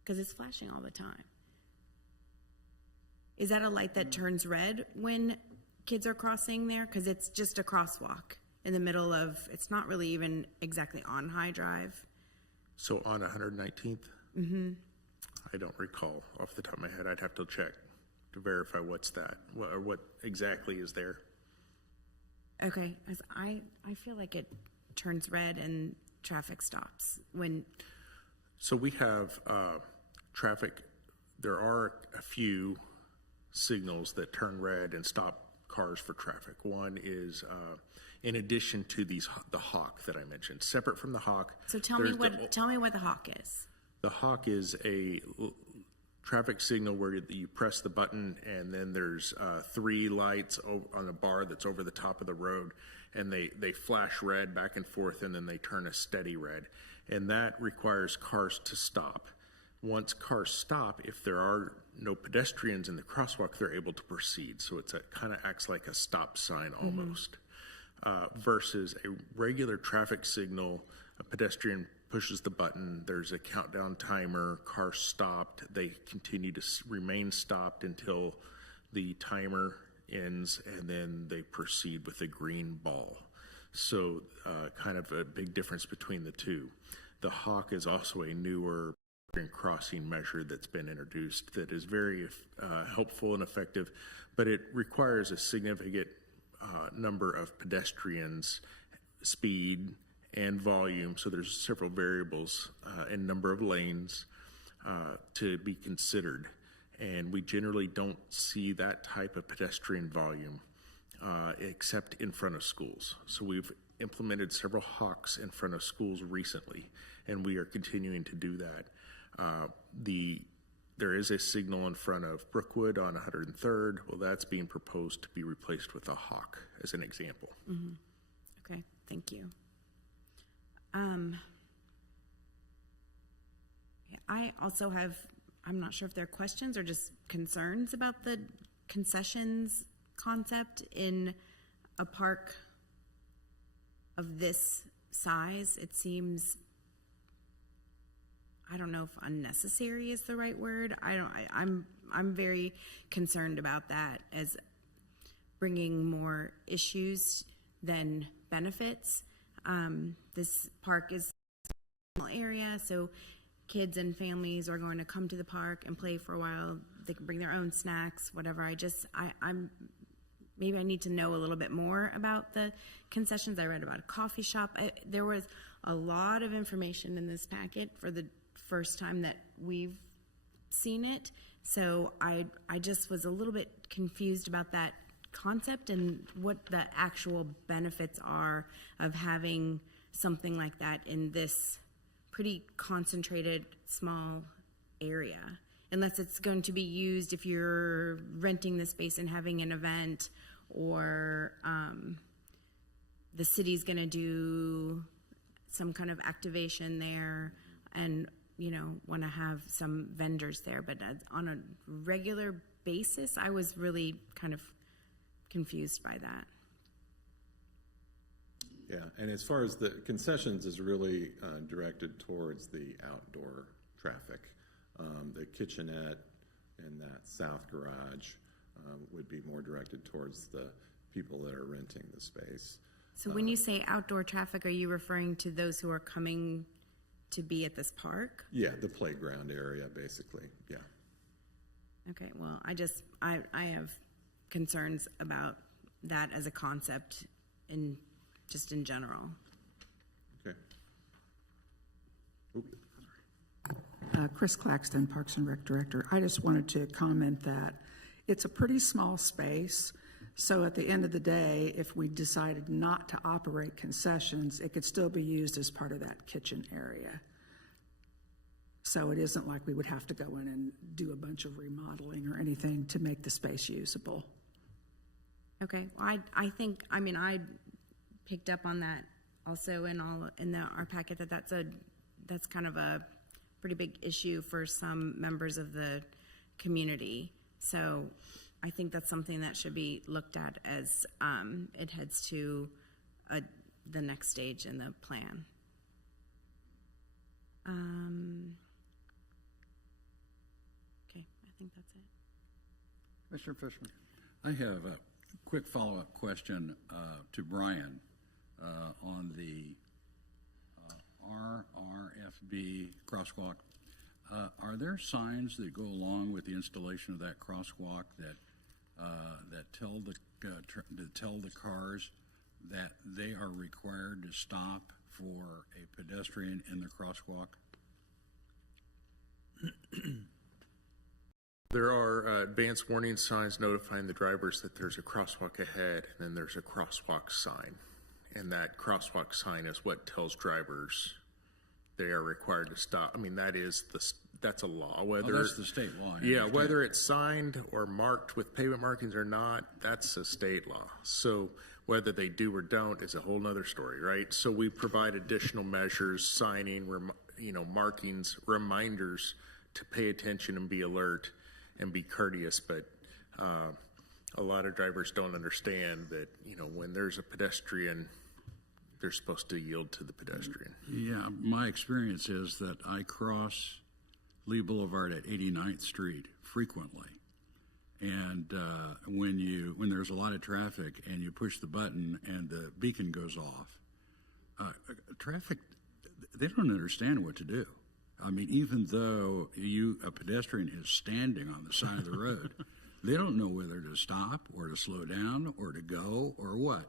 Because it's flashing all the time. Is that a light that turns red when kids are crossing there? Because it's just a crosswalk in the middle of, it's not really even exactly on High Drive. So on 119th? Mm-hmm. I don't recall off the top of my head. I'd have to check to verify what's that, or what exactly is there. Okay, because I feel like it turns red and traffic stops when. So we have traffic. There are a few signals that turn red and stop cars for traffic. One is in addition to the hawk that I mentioned, separate from the hawk. So tell me what the hawk is. The hawk is a traffic signal where you press the button, and then there's 3 lights on a bar that's over the top of the road, and they flash red back and forth, and then they turn a steady red, and that requires cars to stop. Once cars stop, if there are no pedestrians in the crosswalk, they're able to proceed. So it kind of acts like a stop sign almost. Versus a regular traffic signal, a pedestrian pushes the button, there's a countdown timer, car stopped, they continue to remain stopped until the timer ends, and then they proceed with a green ball. So kind of a big difference between the two. The hawk is also a newer crossing measure that's been introduced that is very helpful and effective, but it requires a significant number of pedestrians, speed, and volume. So there's several variables and number of lanes to be considered. And we generally don't see that type of pedestrian volume except in front of schools. So we've implemented several hawks in front of schools recently, and we are continuing to do that. There is a signal in front of Brookwood on 103rd. Well, that's being proposed to be replaced with a hawk, as an example. Mm-hmm. Okay, thank you. I also have, I'm not sure if they're questions or just concerns about the concessions concept in a park of this size. It seems, I don't know if unnecessary is the right word. I'm very concerned about that as bringing more issues than benefits. This park is a small area, so kids and families are going to come to the park and play for a while. They can bring their own snacks, whatever. I'm maybe I need to know a little bit more about the concessions. I read about a coffee shop. There was a lot of information in this packet for the first time that we've seen it, So I just was a little bit confused about that concept and what the actual benefits are of having something like that in this pretty concentrated small area. Unless it's going to be used if you're renting the space and having an event, or the city's going to do some kind of activation there and, you know, want to have some vendors there. But on a regular basis, I was really kind of confused by that. Yeah, and as far as the concessions is really directed towards the outdoor traffic. The kitchenette and that south garage would be more directed towards the people that are renting the space. So when you say outdoor traffic, are you referring to those who are coming to be at this park? Yeah, the playground area, basically, yeah. Okay, well, I have concerns about that as a concept in general. Okay. Oop. Chris Claxton, Parks and Rec Director. I just wanted to comment that it's a pretty small space. So at the end of the day, if we decided not to operate concessions, it could still be used as part of that kitchen area. So it isn't like we would have to go in and do a bunch of remodeling or anything to make the space usable. Okay, well, I think, I mean, I picked up on that also in our packet, that's kind of a pretty big issue for some members of the community. So I think that's something that should be looked at as it heads to the next stage in the plan. Okay, I think that's it. Commissioner Fishman. I have a quick follow-up question to Brian on the RRFB crosswalk. Are there signs that go along with the installation of that crosswalk that tell the cars that they are required to stop for a pedestrian in the crosswalk? There are advanced warning signs notifying the drivers that there's a crosswalk ahead, and then there's a crosswalk sign. And that crosswalk sign is what tells drivers they are required to stop. I mean, that's a law. Whether that's the state law. Yeah, whether it's signed or marked with pavement markings or not, that's a state law. So whether they do or don't is a whole nother story, right? So we provide additional measures, signing, markings, reminders to pay attention and be alert and be courteous. But a lot of drivers don't understand that, when there's a pedestrian, they're supposed to yield to the pedestrian. Yeah, my experience is that I cross Lee Boulevard at 89th Street frequently. And when there's a lot of traffic and you push the button and the beacon goes off, traffic, they don't understand what to do. I mean, even though a pedestrian is standing on the side of the road, they don't know whether to stop or to slow down or to go or what.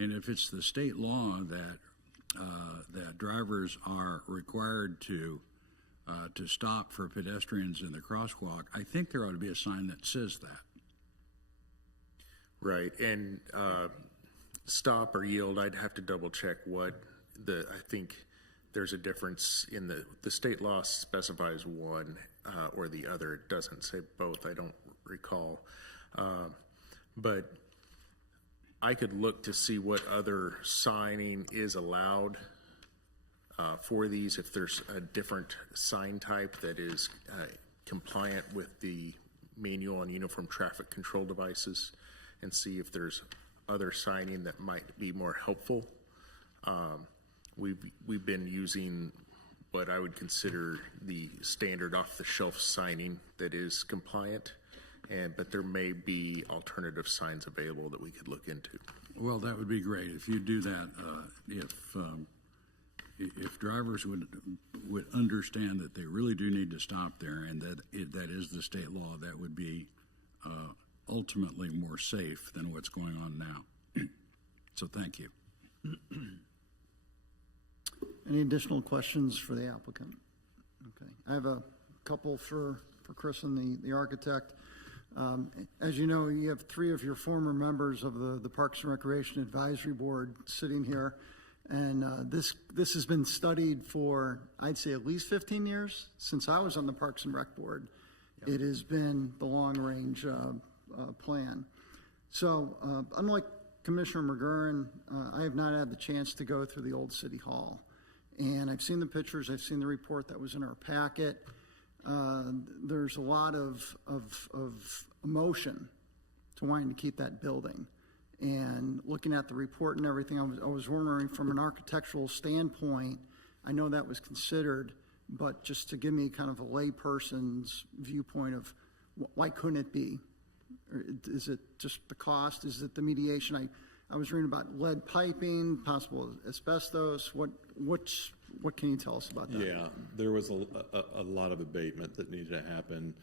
And if it's the state law that drivers are required to stop for pedestrians in the crosswalk, I think there ought to be a sign that says that. Right, and stop or yield, I'd have to double check I think there's a difference in the state law specifies one or the other. It doesn't say both, I don't recall. But I could look to see what other signing is allowed for these, if there's a different sign type that is compliant with the manual on uniform traffic control devices, and see if there's other signing that might be more helpful. We've been using what I would consider the standard off-the-shelf signing that is compliant, but there may be alternative signs available that we could look into. Well, that would be great if you do that. If drivers would understand that they really do need to stop there, and that is the state law, that would be ultimately more safe than what's going on now. So thank you. Any additional questions for the applicant? Okay, I have a couple for Chris and the architect. As you know, you have three of your former members of the Parks and Recreation Advisory Board sitting here. And this has been studied for, I'd say, at least 15 years since I was on the Parks and Rec Board. Yep. It has been the long-range plan. So unlike Commissioner McGurran, I have not had the chance to go through the old City Hall. And I've seen the pictures, I've seen the report that was in our packet. There's a lot of emotion to wanting to keep that building. And looking at the report and everything, I was wondering from an architectural standpoint, I know that was considered, but just to give me kind of a layperson's viewpoint of why couldn't it be? Or is it just the cost? Is it the mediation? I was reading about lead piping, possible asbestos. What can you tell us about that? Yeah, there was a lot of abatement that needed to happen.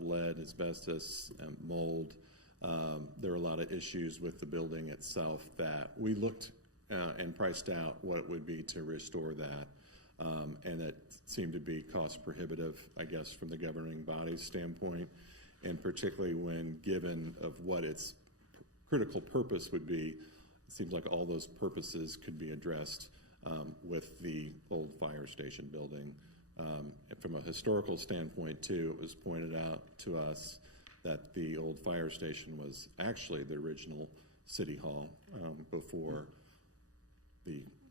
Lead, asbestos, mold. There were a lot of issues with the building itself that we looked and priced out what it would be to restore that. And it seemed to be cost prohibitive, I guess, from the governing body's standpoint, and particularly when given of what its critical purpose would be, it seems like all those purposes could be addressed with the old fire station building. From a historical standpoint, too, it was pointed out to us that the old fire station was actually the original City Hall before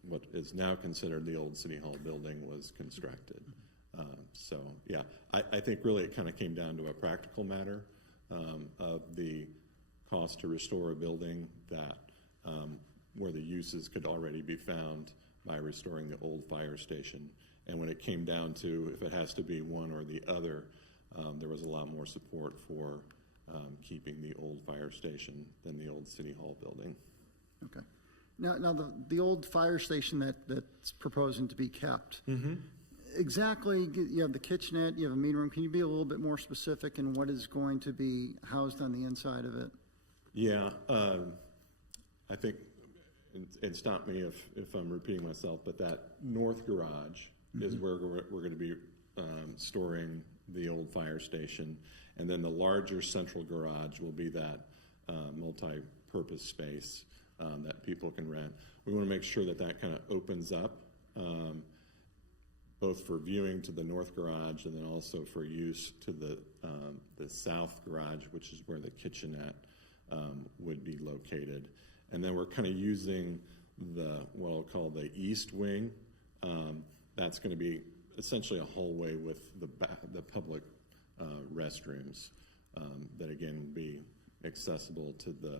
what is now considered the old City Hall building was constructed. So, yeah, I think really it kind of came down to a practical matter of the cost to restore a building that where the uses could already be found by restoring the old fire station. And when it came down to if it has to be one or the other, there was a lot more support for keeping the old fire station than the old City Hall building. Okay. Now the old fire station that's proposing to be kept, exactly, you have the kitchenette, you have a meeting room. Can you be a little bit more specific in what is going to be housed on the inside of it? Yeah, I think, and stop me if I'm repeating myself, but that north garage is where we're going to be storing the old fire station. And then the larger central garage will be that multi-purpose space that people can rent. We want to make sure that that kind of opens up both for viewing to the north garage and then also for use to the south garage, which is where the kitchenette would be located. And then we're kind of using what I'll call the east wing. That's going to be essentially a hallway with the public restrooms that again will be accessible to the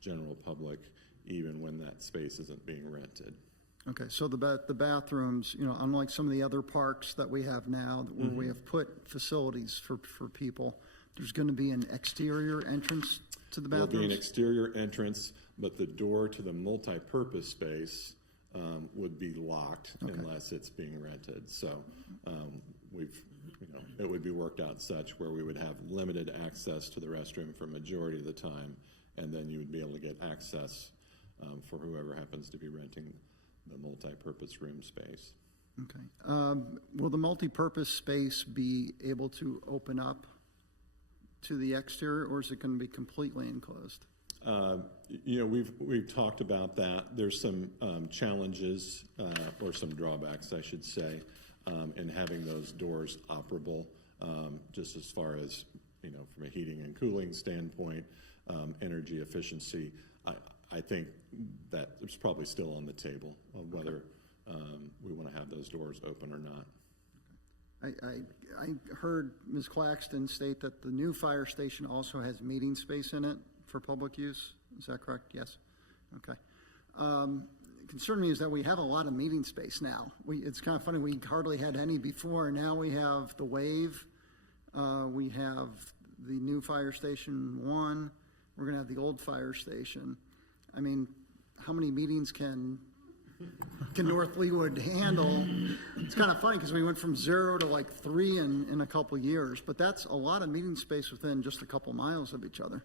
general public even when that space isn't being rented. Okay, so the bathrooms, unlike some of the other parks that we have now, where we have put facilities for people, there's going to be an exterior entrance to the bathrooms? There'll be an exterior entrance, but the door to the multi-purpose space would be locked unless it's being rented. So it would be worked out such where we would have limited access to the restroom for a majority of the time, and then you would be able to get access for whoever happens to be renting the multi-purpose room space. Okay. Will the multi-purpose space be able to open up to the exterior, or is it going to be completely enclosed? We've talked about that. There's some challenges or some drawbacks, I should say, in having those doors operable, just as far as from a heating and cooling standpoint, energy efficiency. I think that it's probably still on the table of whether we want to have those doors open or not. I heard Ms. Claxton state that the new fire station also has meeting space in it for public use. Is that correct? Yes. Okay. Concern me is that we have a lot of meeting space now. It's kind of funny. We hardly had any before. Now we have the Wave. We have the new fire station 1. We're going to have the old fire station. I mean, how many meetings can North Leawood handle? It's kind of funny because we went from 0 to like 3 in a couple years, but that's a lot of meeting space within just a couple miles of each other.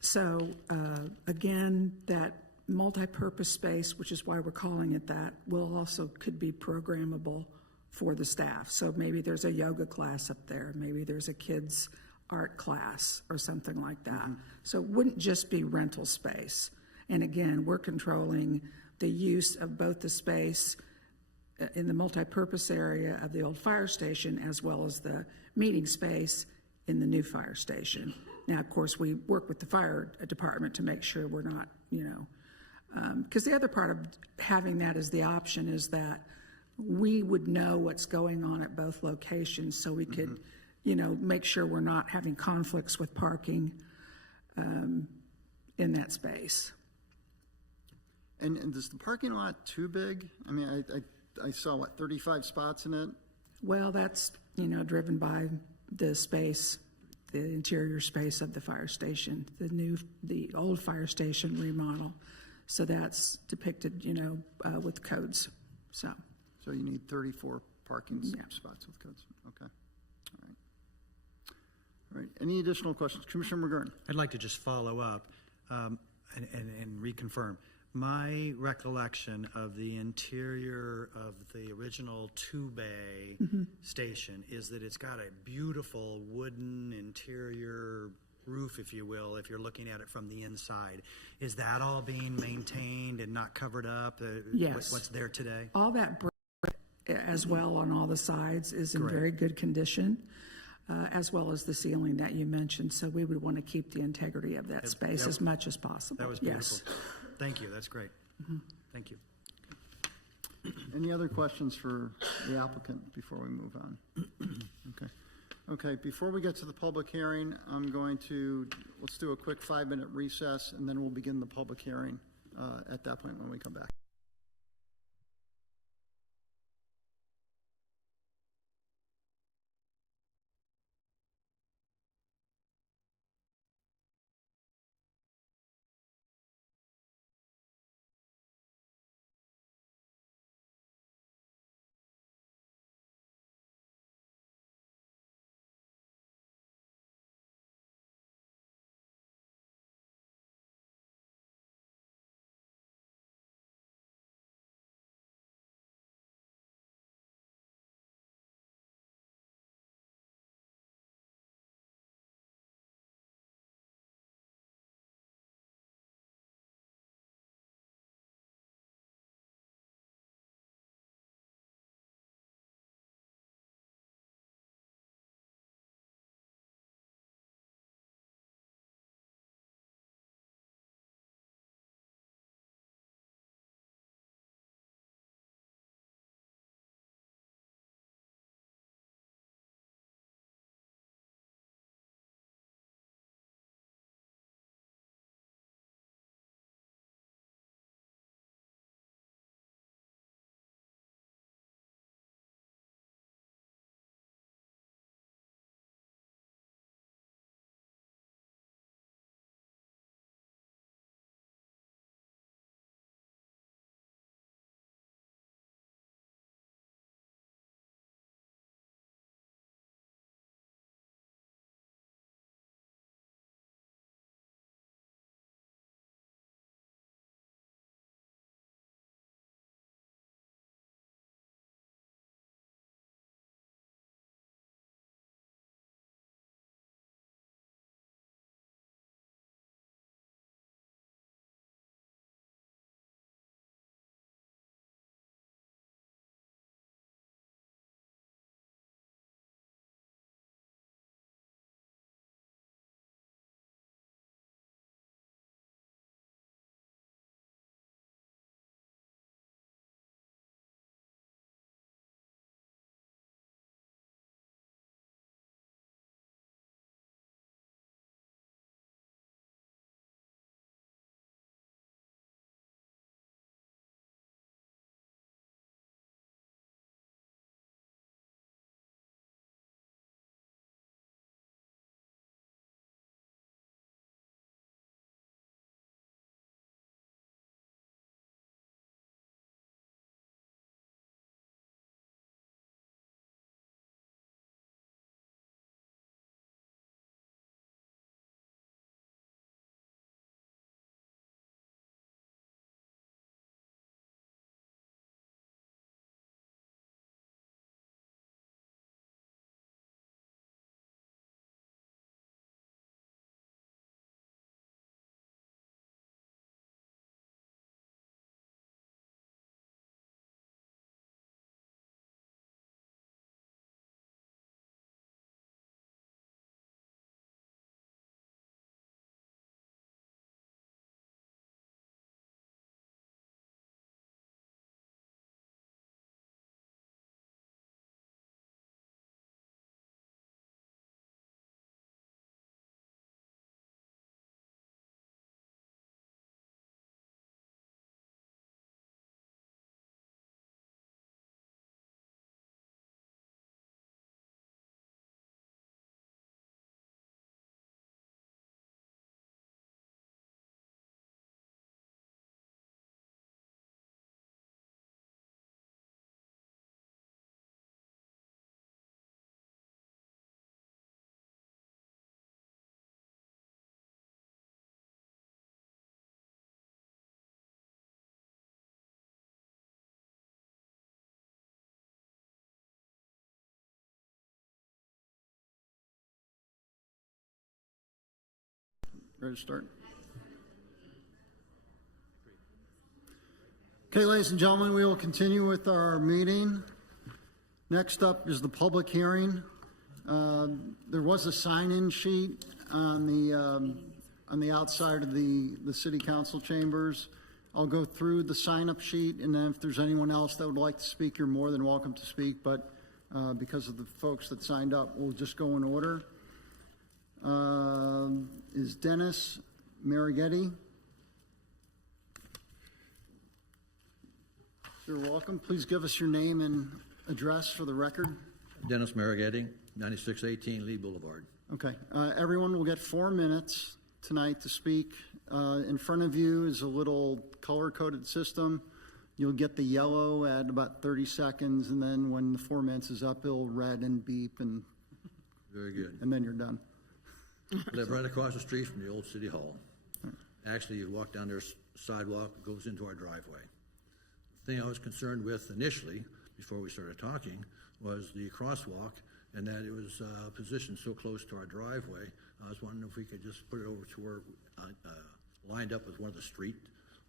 So again, that multi-purpose space, which is why we're calling it that, will also could be programmable for the staff. So maybe there's a yoga class up there, maybe there's a kids' art class or something like that. So it wouldn't just be rental space. And again, we're controlling the use of both the space in the multipurpose area of the old fire station as well as the meeting space in the new fire station. Now, of course, we work with the fire department to make sure we're not, because the other part of having that as the option is that we would know what's going on at both locations, so we could, make sure we're not having conflicts with parking in that space. And is the parking lot too big? I mean, I saw, 35 spots in it? Well, that's, driven by the space, the interior space of the fire station, the old fire station remodel. So that's depicted, with codes, so. So you need 34 parking spots with codes. Okay. All right. Any additional questions? Commissioner McGurn. I'd like to just follow up and reconfirm. My recollection of the interior of the original two-bay station is that it's got a beautiful wooden interior roof, if you will, if you're looking at it from the inside. Is that all being maintained and not covered up? Yes. What's there today? All that brick as well on all the sides is in Great. very good condition, as well as the ceiling that you mentioned. So we would want to keep the integrity of that space as much as possible. That was beautiful. Thank you. That's great. Thank you. Any other questions for the applicant before we move on? Okay. Okay, before we get to the public hearing, let's do a quick 5-minute recess, and then we'll begin the public hearing at that point when we come back. Ready to start? Okay, ladies and gentlemen, we will continue with our meeting. Next up is the public hearing. There was a sign-in sheet on the outside of the city council chambers. I'll go through the sign-up sheet, and then if there's anyone else that would like to speak, you're more than welcome to speak, but because of the folks that signed up, we'll just go in order. Is Dennis Marighetti? You're welcome. Please give us your name and address for the record. Dennis Marighetti, 9618 Lee Boulevard. Okay. Everyone will get 4 minutes tonight to speak. In front of you is a little color-coded system. You'll get the yellow at about 30 seconds, and then when the 4 minutes is up, it'll red and beep, and Very good. and then you're done. I live right across the street from the old city hall. Actually, you walk down their sidewalk, it goes into our driveway. The thing I was concerned with initially, before we started talking, was the crosswalk, and that it was positioned so close to our driveway. I was wondering if we could just put it over to where lined up with one of the street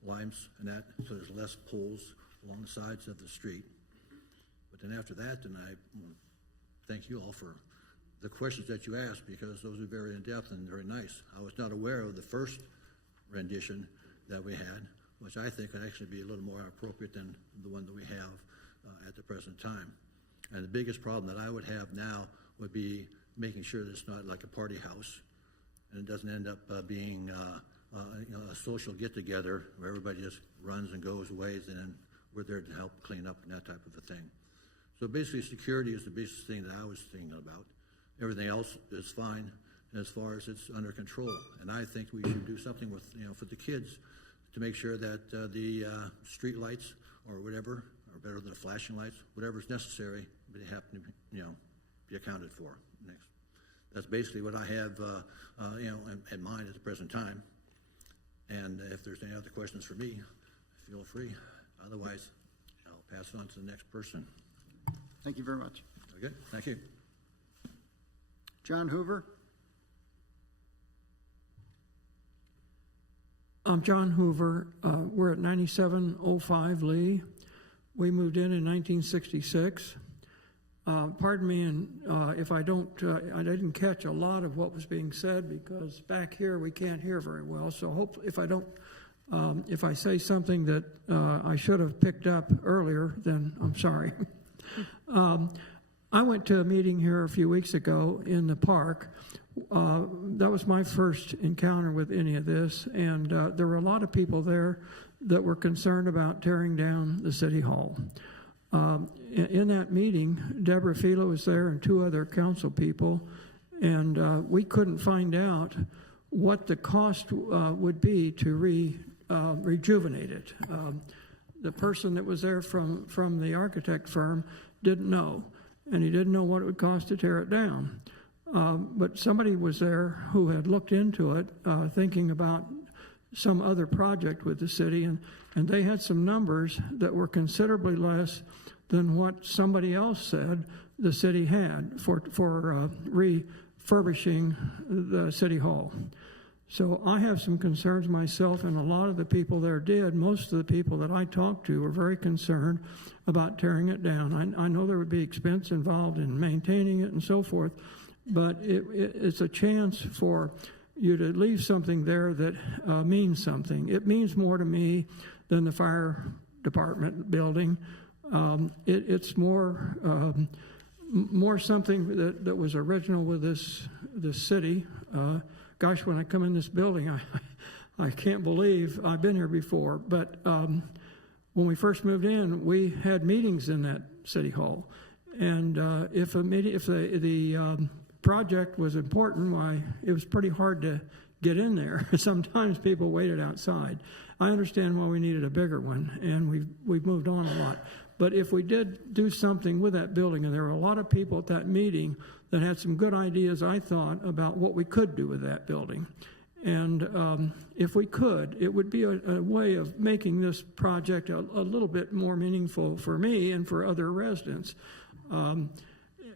lines and that, so there's less poles along the sides of the street. But then after that, then I thank you all for the questions that you asked, because those are very in-depth and very nice. I was not aware of the first rendition that we had, which I think would actually be a little more appropriate than the one that we have at the present time. And the biggest problem that I would have now would be making sure that it's not like a party house, and it doesn't end up being a social get-together where everybody just runs and goes ways, and then we're there to help clean up and that type of a thing. So basically, security is the biggest thing that I was thinking about. Everything else is fine as far as it's under control. And I think we should do something with, for the kids to make sure that the street lights or whatever are better than the flashing lights, whatever is necessary, but they have to, be accounted for. Next. That's basically what I have, in mind at the present time. And if there's any other questions for me, feel free. Otherwise, I'll pass it on to the next person. Thank you very much. Okay, thank you. John Hoover. I'm John Hoover. We're at 9705 Lee. We moved in 1966. Pardon me, and if I didn't catch a lot of what was being said, because back here we can't hear very well. So hopefully, if I say something that I should have picked up earlier, then I'm sorry. I went to a meeting here a few weeks ago in the park. That was my first encounter with any of this, and there were a lot of people there that were concerned about tearing down the city hall. In that meeting, Deborah Fila was there and 2 other council people, and we couldn't find out what the cost would be to rejuvenate it. The person that was there from the architect firm didn't know, and he didn't know what it would cost to tear it down. But somebody was there who had looked into it, thinking about some other project with the city, and they had some numbers that were considerably less than what somebody else said the city had for refurbishing the city hall. So I have some concerns myself, and a lot of the people there did. Most of the people that I talked to were very concerned about tearing it down. I know there would be expense involved in maintaining it and so forth, but it's a chance for you to leave something there that means something. It means more to me than the fire department building. It's more something that was original with this city. Gosh, when I come in this building, I can't believe I've been here before. But when we first moved in, we had meetings in that city hall, and if the project was important, why, it was pretty hard to get in there. Sometimes people waited outside. I understand why we needed a bigger one, and we've moved on a lot. But if we did do something with that building, and there were a lot of people at that meeting that had some good ideas, I thought, about what we could do with that building. And if we could, it would be a way of making this project a little bit more meaningful for me and for other residents.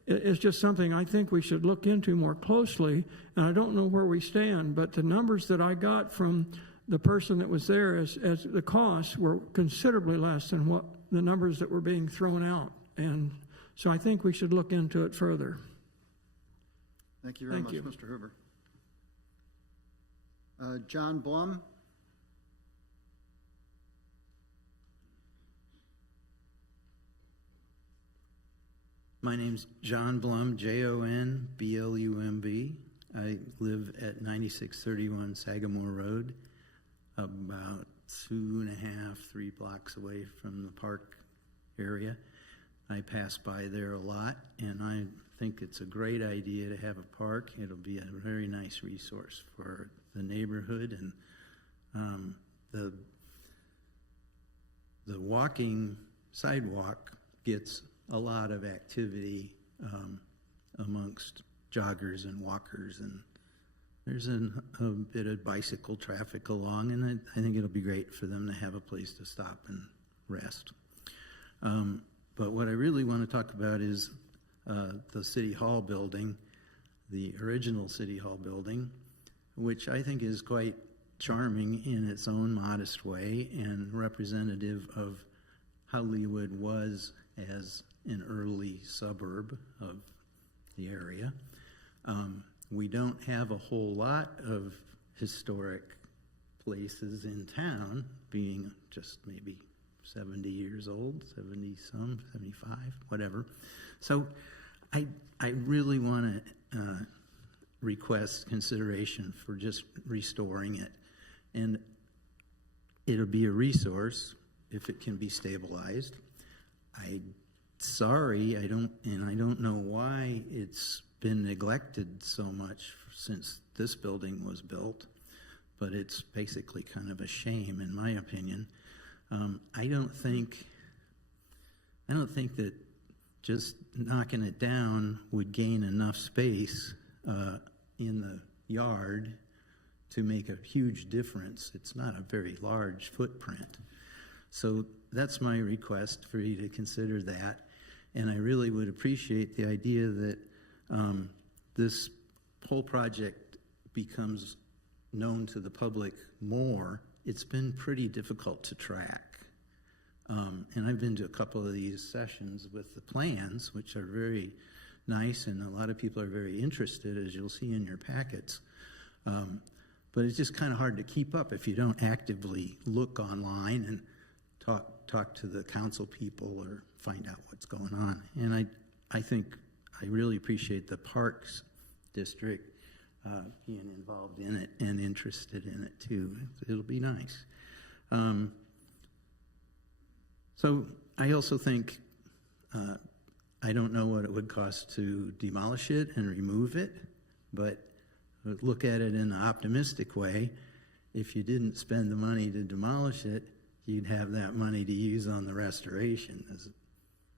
It's just something I think we should look into more closely, and I don't know where we stand, but the numbers that I got from the person that was there as the costs were considerably less than what the numbers that were being thrown out. And so I think we should look into it further. Thank you very much, Mr. Hoover. John Blum? My name's John Blum, Jon Blumb. I live at 9631 Sagamore Road, about 2.5, 3 blocks away from the park area. I pass by there a lot, and I think it's a great idea to have a park. It'll be a very nice resource for the neighborhood, and the walking sidewalk gets a lot of activity amongst joggers and walkers, and there's a bit of bicycle traffic along, and I think it'll be great for them to have a place to stop and rest. But what I really want to talk about is the City Hall building, the original City Hall building, which I think is quite charming in its own modest way and representative of how Leawood was as an early suburb of the area. We don't have a whole lot of historic places in town, being just maybe 70 years old, 70-some, 75, whatever. So I really want to request consideration for just restoring it. And it'll be a resource if it can be stabilized. Sorry, I don't know why it's been neglected so much since this building was built, but it's basically kind of a shame, in my opinion. I don't think that just knocking it down would gain enough space in the yard to make a huge difference. It's not a very large footprint. So that's my request for you to consider that. And I really would appreciate the idea that this whole project becomes known to the public more. It's been pretty difficult to track. And I've been to a couple of these sessions with the plans, which are very nice, and a lot of people are very interested, as you'll see in your packets. But it's just kind of hard to keep up if you don't actively look online and talk to the council people or find out what's going on. And I think I really appreciate the Parks District being involved in it and interested in it too. It'll be nice. So I also think, I don't know what it would cost to demolish it and remove it, but look at it in an optimistic way. If you didn't spend the money to demolish it, you'd have that money to use on the restoration as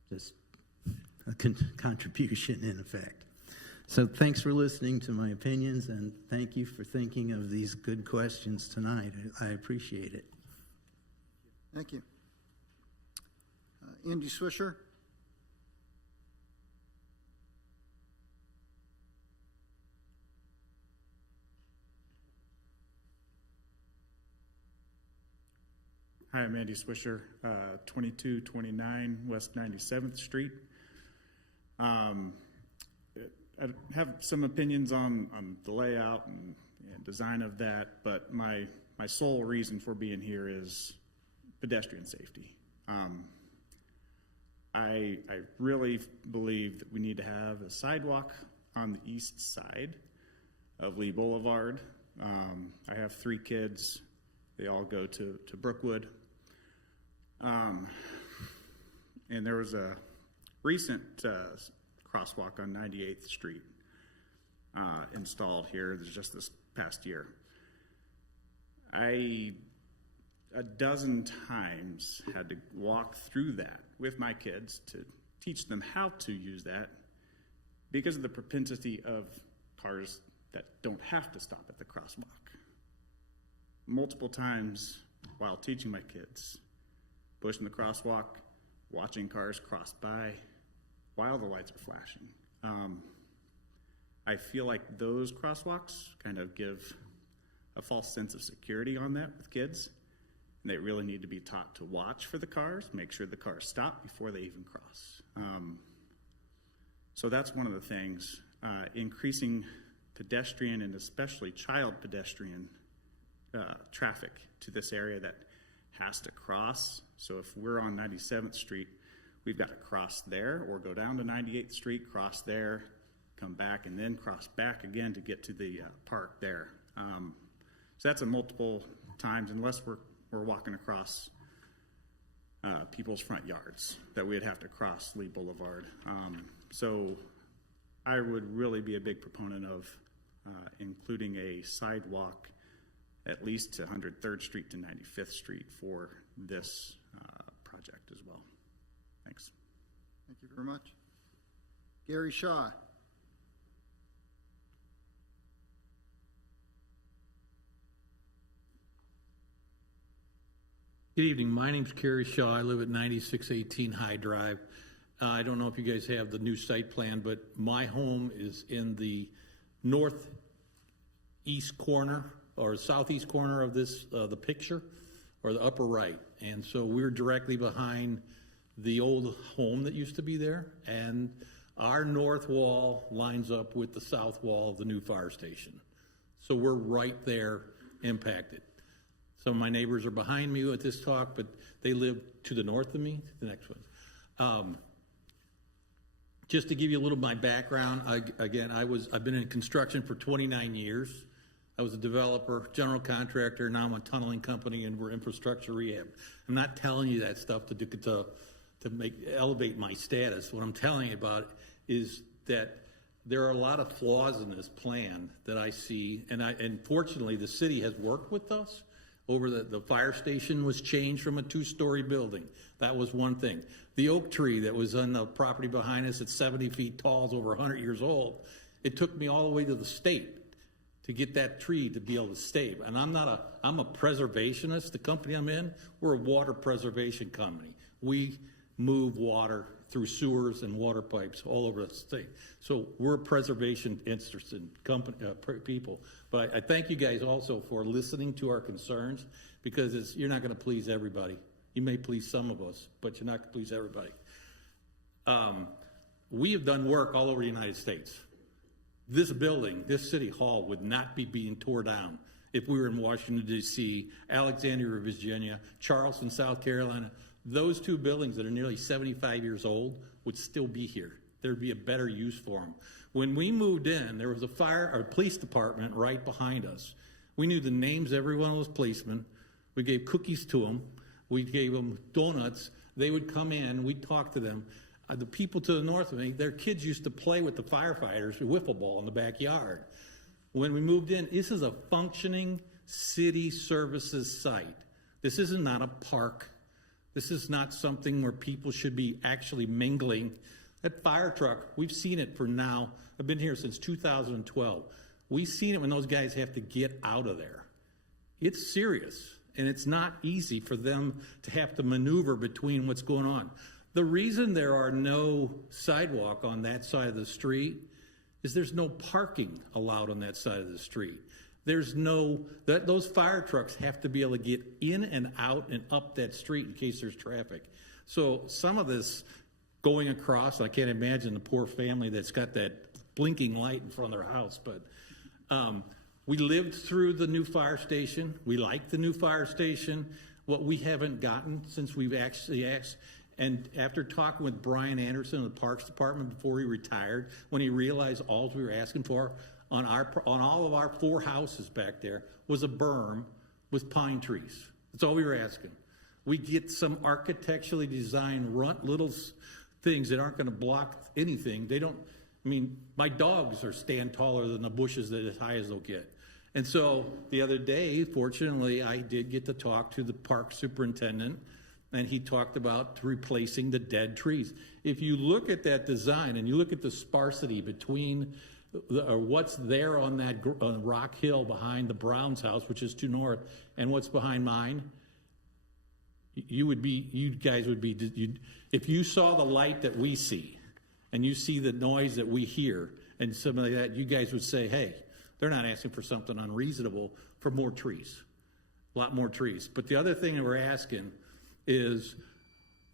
just a contribution in effect. So thanks for listening to my opinions, and thank you for thinking of these good questions tonight. I appreciate it. Thank you. Andy Swisher? Hi, I'm Andy Swisher, 2229 West 97th Street. I have some opinions on the layout and design of that, but my sole reason for being here is pedestrian safety. I really believe that we need to have a sidewalk on the east side of Lee Boulevard. I have 3 kids. They all go to Brookwood. And there was a recent crosswalk on 98th Street installed here just this past year. I a dozen times had to walk through that with my kids to teach them how to use that because of the propensity of cars that don't have to stop at the crosswalk. Multiple times while teaching my kids, pushing the crosswalk, watching cars cross by while the lights are flashing. I feel like those crosswalks kind of give a false sense of security on that with kids. And they really need to be taught to watch for the cars, make sure the cars stop before they even cross. So that's one of the things, increasing pedestrian and especially child pedestrian traffic to this area that has to cross. So if we're on 97th Street, we've got to cross there or go down to 98th Street, cross there, come back, and then cross back again to get to the park there. So that's a multiple times, unless we're walking across people's front yards, that we'd have to cross Lee Boulevard. So I would really be a big proponent of including a sidewalk at least to 103rd Street to 95th Street for this project as well. Thanks. Thank you very much. Gary Shaw. Good evening. My name's Kerry Shaw. I live at 9618 High Drive. I don't know if you guys have the new site plan, but my home is in the northeast corner or southeast corner of this, the picture, or the upper right. And so we're directly behind the old home that used to be there. And our north wall lines up with the south wall of the new fire station. So we're right there impacted. Some of my neighbors are behind me with this talk, but they live to the north of me. The next one. Just to give you a little of my background, I've been in construction for 29 years. I was a developer, general contractor. Now I'm a tunneling company, and we're infrastructure rehab. I'm not telling you that stuff to elevate my status. What I'm telling you about is that there are a lot of flaws in this plan that I see, and fortunately the city has worked with us. Over the fire station was changed from a 2-story building. That was one thing. The oak tree that was on the property behind us at 70 feet tall is over 100 years old. It took me all the way to the state to get that tree to be able to stay. And I'm a preservationist. The company I'm in, we're a water preservation company. We move water through sewers and water pipes all over the state. So we're a preservation interested company, people. But I thank you guys also for listening to our concerns, because you're not going to please everybody. You may please some of us, but you're not going to please everybody. We have done work all over the United States. This building, this city hall, would not be being torn down if we were in Washington, D.C., Alexandria, Virginia, Charleston, South Carolina. Those two buildings that are nearly 75 years old would still be here. There'd be a better use for them. When we moved in, there was a police department right behind us. We knew the names of every one of those policemen. We gave cookies to them. We gave them donuts. They would come in. We'd talk to them. The people to the north of me, their kids used to play with the firefighters, wiffle ball in the backyard. When we moved in, this is a functioning city services site. This is not a park. This is not something where people should be actually mingling. That fire truck, we've seen it for now. I've been here since 2012. We've seen it when those guys have to get out of there. It's serious, and it's not easy for them to have to maneuver between what's going on. The reason there are no sidewalk on that side of the street is there's no parking allowed on that side of the street. Those fire trucks have to be able to get in and out and up that street in case there's traffic. So some of this going across, I can't imagine the poor family that's got that blinking light in front of their house, but we lived through the new fire station. We like the new fire station. What we haven't gotten since we've actually asked, and after talking with Brian Anderson of the Parks Department before he retired, when he realized all we were asking for on all of our 4 houses back there was a berm with pine trees. That's all we were asking. We get some architecturally designed little things that aren't going to block anything. My dogs stand taller than the bushes that as high as they'll get. And so the other day, fortunately, I did get to talk to the park superintendent, and he talked about replacing the dead trees. If you look at that design and you look at the sparsity between what's there on that rock hill behind the Brown's house, which is to north, and what's behind mine, you guys would be, if you saw the light that we see and you see the noise that we hear and something like that, you guys would say, hey, they're not asking for something unreasonable for more trees, a lot more trees. But the other thing that we're asking is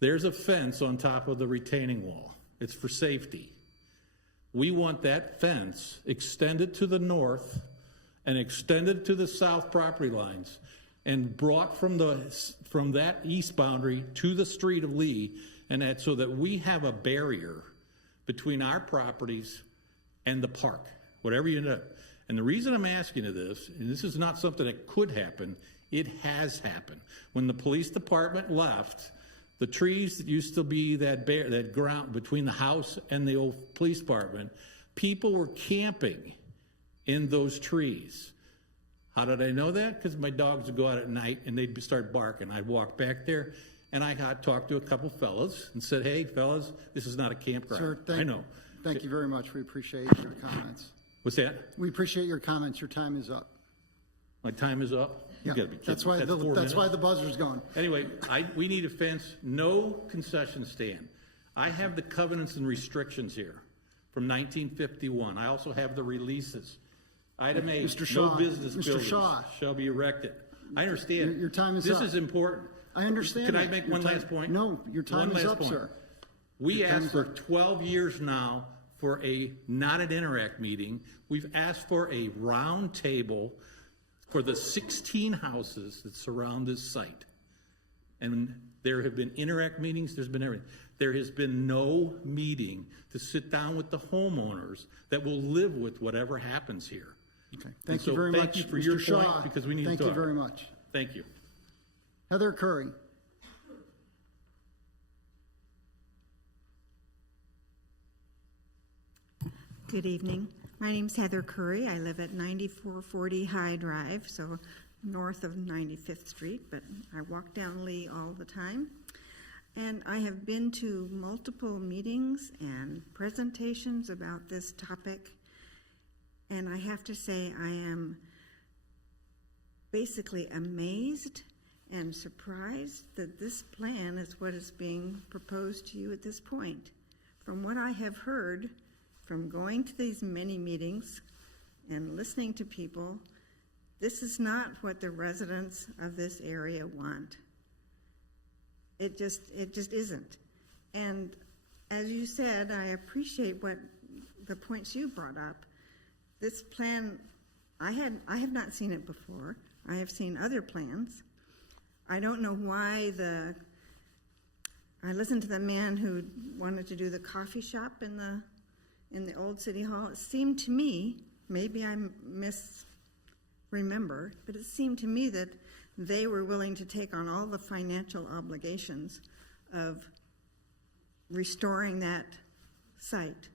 there's a fence on top of the retaining wall. It's for safety. We want that fence extended to the north and extended to the south property lines and brought from that east boundary to the street of Lee, and that so that we have a barrier between our properties and the park, whatever you end up. And the reason I'm asking you this, and this is not something that could happen, it has happened. When the police department left, the trees that used to be that ground between the house and the old police department, people were camping in those trees. How did I know that? Because my dogs would go out at night and they'd start barking. I'd walk back there and I got talked to a couple fellas and said, hey, fellas, this is not a campground. Sir, I know. Thank you very much. We appreciate your comments. What's that? We appreciate your comments. Your time is up. My time is up? You Yeah, gotta be kidding. that's why That's 4 minutes? the buzzer's going. Anyway, we need a fence, no concession stand. I have the covenants and restrictions here from 1951. I also have the releases. Item A, Mr. no Shaw, business Mr. buildings Shaw. shall be erected. I understand. Your time is This up. is important. I understand Can I that. make Your one time- last point? No, your time One is last up, point. sir. We Your time asked is for up. 12 years now for not an interact meeting. We've asked for a round table for the 16 houses that surround this site. And there have been interact meetings, there's been everything. There has been no meeting to sit down with the homeowners that will live with whatever happens here. Okay. Thank you very Thank much, you for Mr. your Shaw. point, because we need to Thank talk. you very much. Thank you. Heather Curry. Good evening. My name's Heather Curry. I live at 9440 High Drive, so north of 95th Street, but I walk down Lee all the time. And I have been to multiple meetings and presentations about this topic, and I have to say I am basically amazed and surprised that this plan is what is being proposed to you at this point. From what I have heard, from going to these many meetings and listening to people, this is not what the residents of this area want. It just isn't. And as you said, I appreciate what the points you brought up. This plan, I have not seen it before. I have seen other plans. I don't know why I listened to the man who wanted to do the coffee shop in the old city hall. It seemed to me, maybe I misremember, but it seemed to me that they were willing to take on all the financial obligations of restoring that site.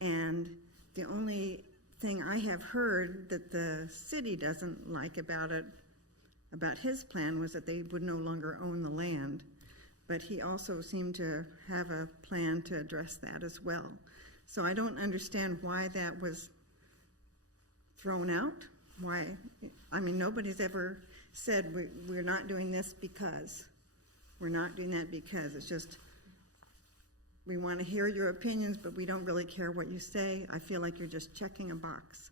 And the only thing I have heard that the city doesn't like about his plan was that they would no longer own the land. But he also seemed to have a plan to address that as well. So I don't understand why that was thrown out. Why? I mean, nobody's ever said we're not doing this because. We're not doing that because. It's just we want to hear your opinions, but we don't really care what you say. I feel like you're just checking a box.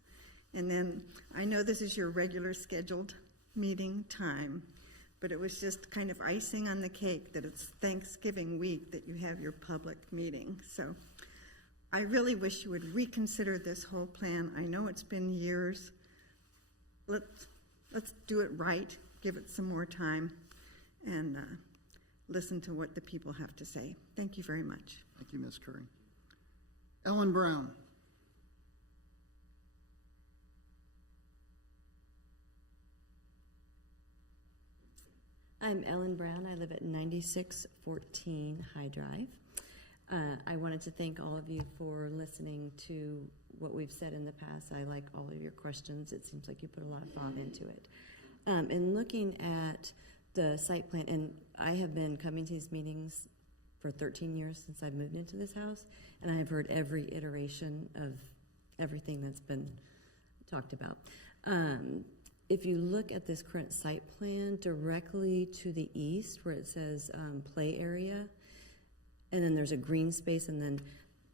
And then I know this is your regular scheduled meeting time, but it was just kind of icing on the cake that it's Thanksgiving week that you have your public meeting. So I really wish you would reconsider this whole plan. I know it's been years. Let's do it right, give it some more time, and listen to what the people have to say. Thank you very much. Thank you, Ms. Curry. Ellen Brown. I'm Ellen Brown. I live at 9614 High Drive. I wanted to thank all of you for listening to what we've said in the past. I like all of your questions. It seems like you put a lot of thought into it. And looking at the site plan, and I have been coming to these meetings for 13 years since I've moved into this house, and I have heard every iteration of everything that's been talked about. If you look at this current site plan directly to the east where it says play area, and then there's a green space, and then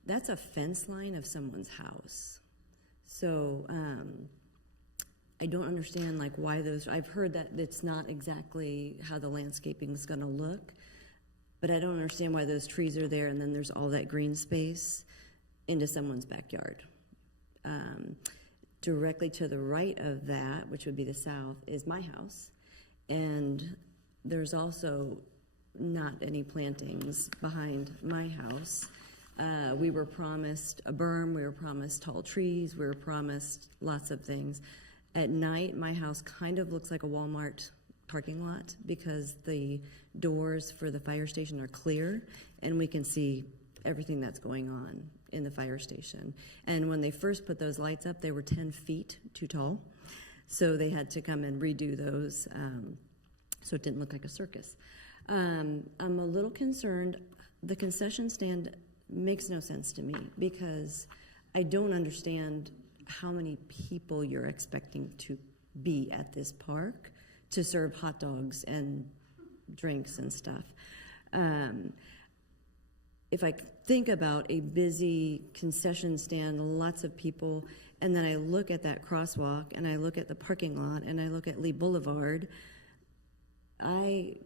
that's a fence line of someone's house. So I don't understand like why those, I've heard that it's not exactly how the landscaping is going to look, but I don't understand why those trees are there and then there's all that green space into someone's backyard. Directly to the right of that, which would be the south, is my house. And there's also not any plantings behind my house. We were promised a berm, we were promised tall trees, we were promised lots of things. At night, my house kind of looks like a Walmart parking lot because the doors for the fire station are clear and we can see everything that's going on in the fire station. And when they first put those lights up, they were 10 feet too tall. So they had to come and redo those so it didn't look like a circus. I'm a little concerned. The concession stand makes no sense to me because I don't understand how many people you're expecting to be at this park to serve hot dogs and drinks and stuff. If I think about a busy concession stand, lots of people, and then I look at that crosswalk and I look at the parking lot and I look at Lee Boulevard, I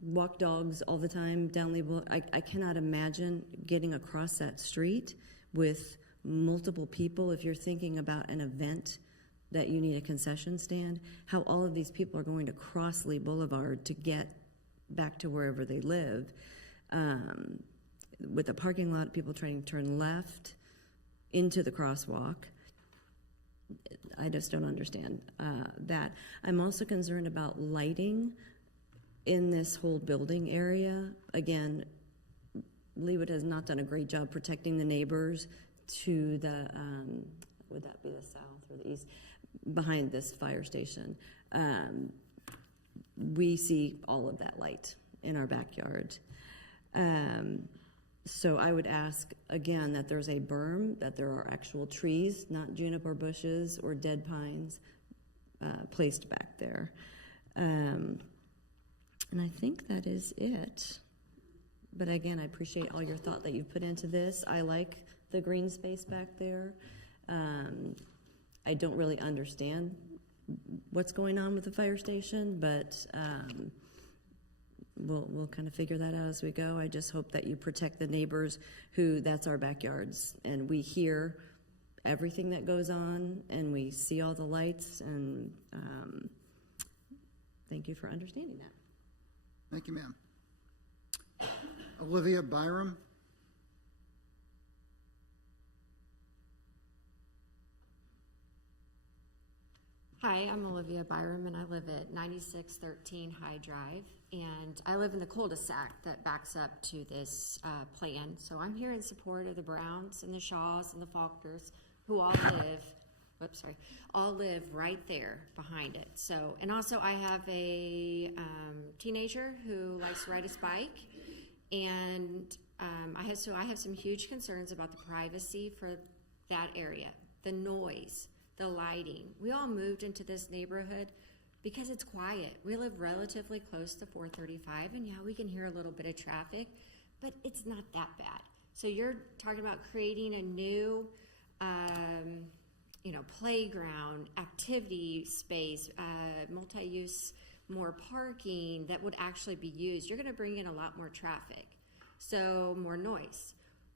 walk dogs all the time down Lee Boulevard. I cannot imagine getting across that street with multiple people. If you're thinking about an event that you need a concession stand, how all of these people are going to cross Lee Boulevard to get back to wherever they live. With a parking lot, people trying to turn left into the crosswalk. I just don't understand that. I'm also concerned about lighting in this whole building area. Again, Leawood has not done a great job protecting the neighbors to the, would that be the south or the east, behind this fire station. We see all of that light in our backyard. So I would ask, again, that there's a berm, that there are actual trees, not juniper bushes or dead pines, placed back there. And I think that is it. But again, I appreciate all your thought that you've put into this. I like the green space back there. I don't really understand what's going on with the fire station, but we'll kind of figure that out as we go. I just hope that you protect the neighbors who, that's our backyards, and we hear everything that goes on, and we see all the lights, and thank you for understanding that. Thank you, ma'am. Olivia Byram. Hi, I'm Olivia Byram, and I live at 9613 High Drive, and I live in the cul-de-sac that backs up to this plan. So I'm here in support of the Browns and the Shaws and the Faulkners, who all live right there behind it. So, and also I have a teenager who likes to ride his bike, and I have some huge concerns about the privacy for that area, the noise, the lighting. We all moved into this neighborhood because it's quiet. We live relatively close to 435, and yeah, we can hear a little bit of traffic, but it's not that bad. So you're talking about creating a new, playground, activity space, multi-use, more parking that would actually be used. You're going to bring in a lot more traffic. So more noise,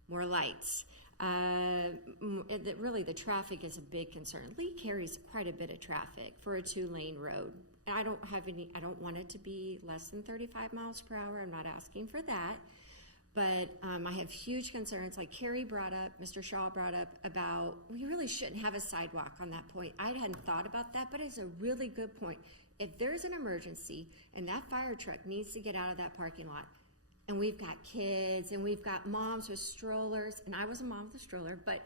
more lights. Really, the traffic is a big concern. Lee carries quite a bit of traffic for a 2-lane road. I don't want it to be less than 35 miles per hour. I'm not asking for that. But I have huge concerns, like Carrie brought up, Mr. Shaw brought up, about we really shouldn't have a sidewalk on that point. I hadn't thought about that, but it's a really good point. If there's an emergency and that fire truck needs to get out of that parking lot, and we've got kids, and we've got moms with strollers, and I was a mom with a stroller, but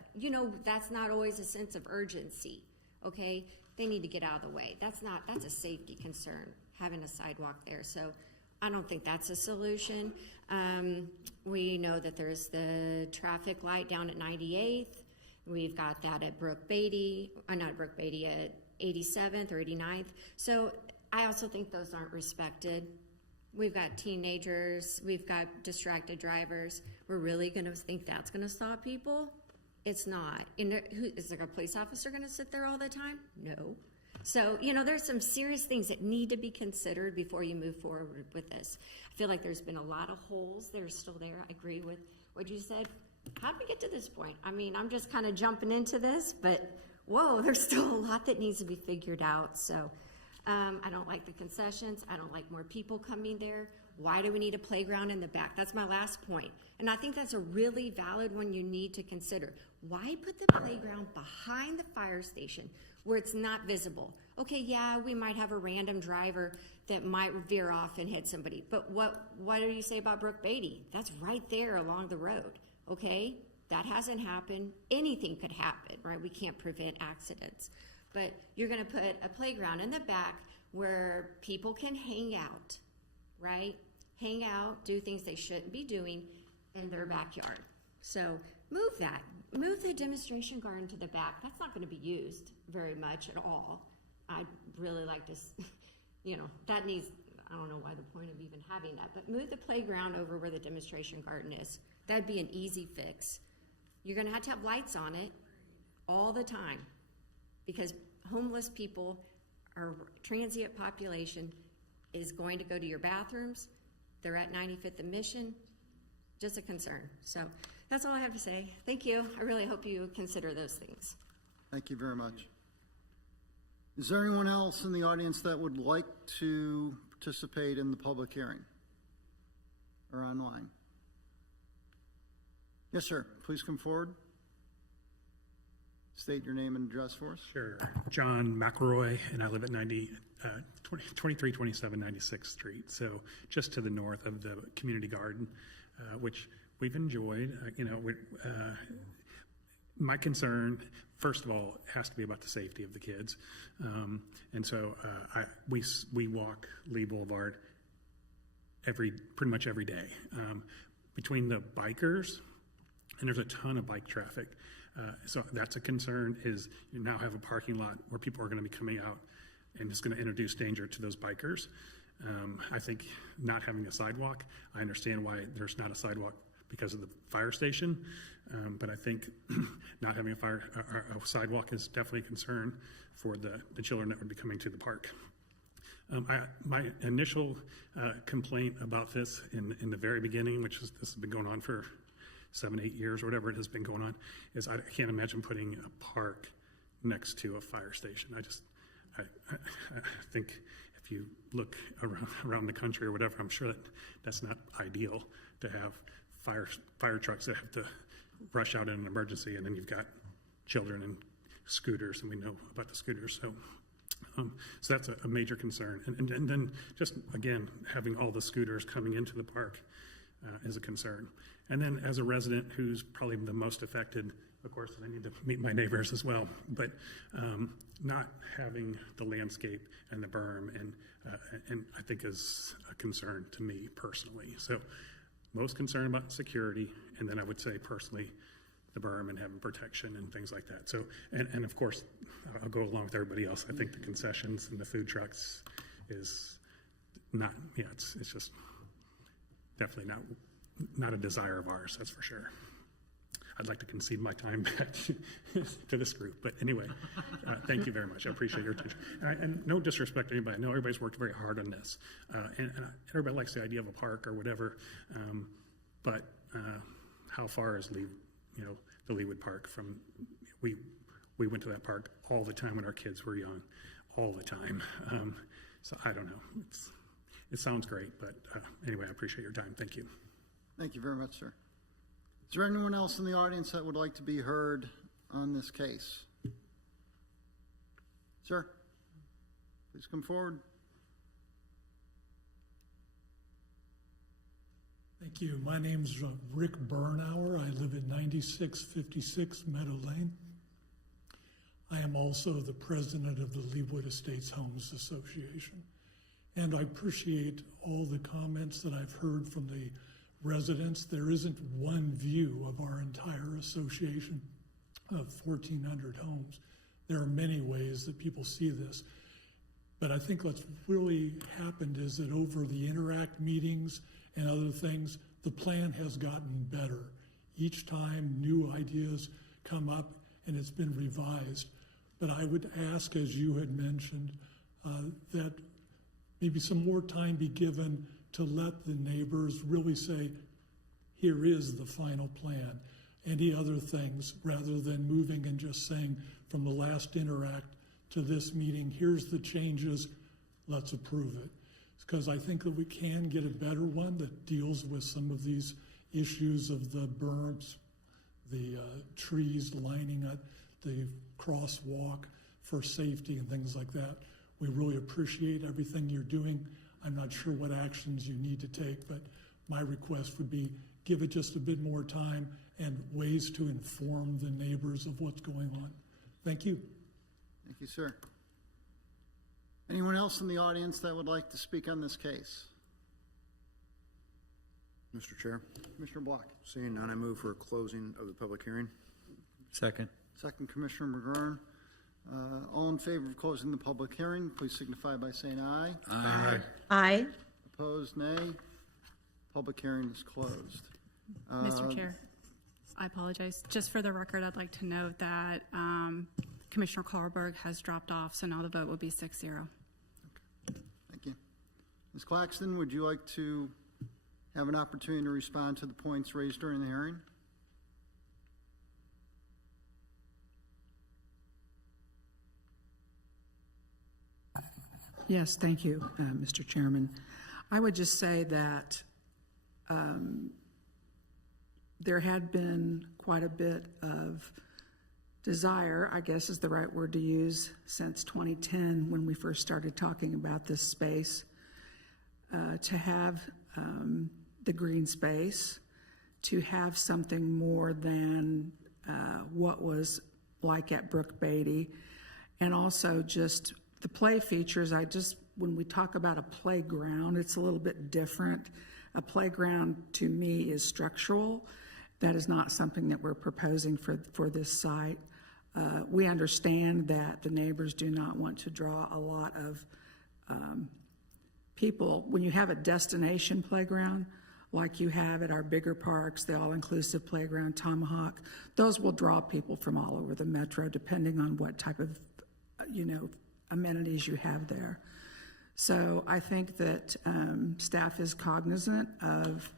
that's not always a sense of urgency, okay? They need to get out of the way. That's a safety concern, having a sidewalk there. So I don't think that's a solution. We know that there's the traffic light down at 98th. We've got that at at 87th or 89th. So I also think those aren't respected. We've got teenagers, we've got distracted drivers. We're really gonna think that's gonna stop people? It's not. Is there a police officer gonna sit there all the time? No. So, there's some serious things that need to be considered before you move forward with this. I feel like there's been a lot of holes that are still there. I agree with what you said. How did we get to this point? I mean, I'm just kind of jumping into this, but whoa, there's still a lot that needs to be figured out. So I don't like the concessions. I don't like more people coming there. Why do we need a playground in the back? That's my last point. And I think that's a really valid one you need to consider. Why put the playground behind the fire station where it's not visible? Okay, yeah, we might have a random driver that might veer off and hit somebody. But what do you say about Brook Beatty? That's right there along the road, okay? That hasn't happened. Anything could happen, right? We can't prevent accidents. But you're gonna put a playground in the back where people can hang out, right? Hang out, do things they shouldn't be doing in their backyard. So move that. Move the demonstration garden to the back. That's not going to be used very much at all. I'd really like to, that needs, I don't know why the point of even having that, but move the playground over where the demonstration garden is. That'd be an easy fix. You're going to have lights on it all the time because homeless people, our transient population is going to go to your bathrooms. They're at 95th and Mission. Just a concern. So that's all I have to say. Thank you. I really hope you consider those things. Thank you very much. Is there anyone else in the audience that would like to participate in the public hearing or online? Yes, sir. Please come forward. State your name and address for us. Sure. John McElroy, and I live at 2327 96th Street, so just to the north of the community garden, which we've enjoyed. My concern, first of all, has to be about the safety of the kids, and so we walk Lee Boulevard pretty much every day. Between the bikers, and there's a ton of bike traffic. So that's a concern, is you now have a parking lot where people are going to be coming out, and it's going to introduce danger to those bikers. I think not having a sidewalk, I understand why there's not a sidewalk because of the fire station, but I think not having a sidewalk is definitely a concern for the children that would be coming to the park. My initial complaint about this in the very beginning, which is this has been going on for 7-8 years or whatever it has been going on, is I can't imagine putting a park next to a fire station. I think if you look around the country or whatever, I'm sure that's not ideal to have fire trucks that have to rush out in an emergency, and then you've got children and scooters, and we know about the scooters. So that's a major concern. And then just, again, having all the scooters coming into the park is a concern. And then as a resident who's probably the most affected, of course, I need to meet my neighbors as well, but not having the landscape and the berm and I think is a concern to me personally. So most concerned about security, and then I would say personally the berm and having protection and things like that. So, and of course, I'll go along with everybody else. I think the concessions and the food trucks is not, it's just definitely not a desire of ours, that's for sure. I'd like to concede my time back to this group, but anyway, thank you very much. I appreciate your attention. And no disrespect to anybody. I know everybody's worked very hard on this, and everybody likes the idea of a park or whatever, but how far is the Leawood Park from? We went to that park all the time when our kids were young, all the time. So I don't know. It sounds great, but anyway, I appreciate your time. Thank you. Thank you very much, sir. Is there anyone else in the audience that would like to be heard on this case? Sir, please come forward. Thank you. My name's Rick Bernauer. I live at 9656 Meadow Lane. I am also the president of the Leawood Estates Homes Association. And I appreciate all the comments that I've heard from the residents. There isn't one view of our entire association of 1,400 homes. There are many ways that people see this. But I think what's really happened is that over the Interact meetings and other things, the plan has gotten better. Each time new ideas come up and it's been revised. But I would ask, as you had mentioned, that maybe some more time be given to let the neighbors really say, here is the final plan. Any other things, rather than moving and just saying from the last Interact to this meeting, here's the changes, let's approve it. Because I think that we can get a better one that deals with some of these issues of the berms, the trees lining up, the crosswalk for safety and things like that. We really appreciate everything you're doing. I'm not sure what actions you need to take, but my request would be give it just a bit more time and ways to inform the neighbors of what's going on. Thank you. Thank you, sir. Anyone else in the audience that would like to speak on this case? Mr. Chair, Commissioner Block. seeing none, I move for a closing of the public hearing. Second. Second, Commissioner McGurn. All in favor of closing the public hearing, please signify by saying aye. Aye. Aye. Opposed, nay. Public hearing is closed. Mr. Chair, I apologize. Just for the record, I'd like to note that Commissioner Carlberg has dropped off, so now the vote would be 6-0. Thank you. Ms. Claxton, would you like to have an opportunity to respond to the points raised during the hearing? Yes, thank you, Mr. Chairman. I would just say that there had been quite a bit of desire, I guess is the right word to use, since 2010 when we first started talking about this space, to have the green space, to have something more than what was like at Brook Beatty, and also just the play features. When we talk about a playground, it's a little bit different. A playground to me is structural. That is not something that we're proposing for this site. We understand that the neighbors do not want to draw a lot of people. When you have a destination playground, like you have at our bigger parks, the all-inclusive playground, Tomahawk, those will draw people from all over the metro, depending on what type of, amenities you have there. So I think that staff is cognizant of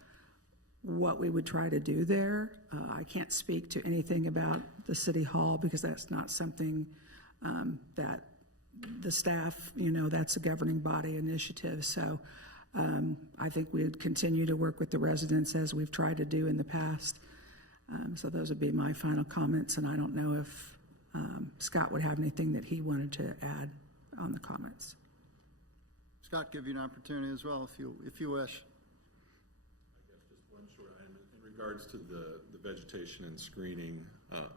what we would try to do there. I can't speak to anything about the city hall because that's not something that the staff, that's a governing body initiative. So I think we would continue to work with the residents as we've tried to do in the past. So those would be my final comments, and I don't know if Scott would have anything that he wanted to add on the comments. Scott, give you an opportunity as well if you wish. I guess just one short item in regards to the vegetation and screening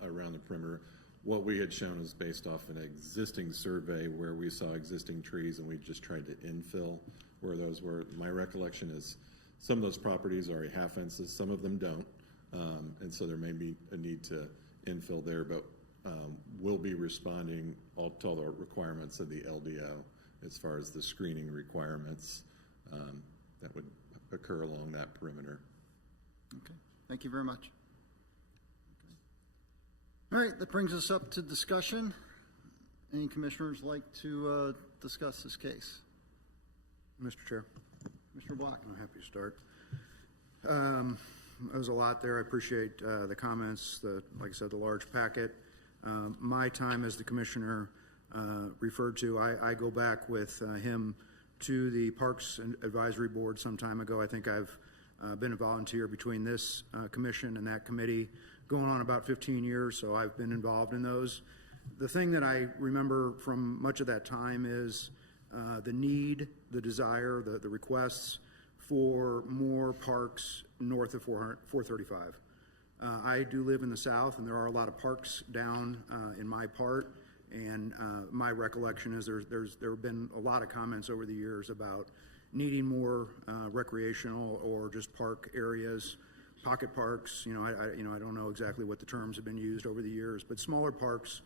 around the perimeter. What we had shown is based off an existing survey where we saw existing trees and we just tried to infill where those were. My recollection is some of those properties already have fences, some of them don't, and so there may be a need to infill there, but we'll be responding to all the requirements of the LDO as far as the screening requirements that would occur along that perimeter. Okay, thank you very much. Okay. All right, that brings us up to discussion. Any commissioners like to discuss this case? Mr. Chair. Commissioner Block. I'm happy to start. There's a lot there. I appreciate the comments, like I said, the large packet. My time as the commissioner referred to, I go back with him to the Parks and Advisory Board some time ago. I think I've been a volunteer between this commission and that committee going on about 15 years, so I've been involved in those. The thing that I remember from much of that time is the need, the desire, the requests for more parks north of 435. I do live in the south, and there are a lot of parks down in my part, and my recollection is there have been a lot of comments over the years about needing more recreational or just park areas, pocket parks. I don't know exactly what the terms have been used over the years, but smaller parks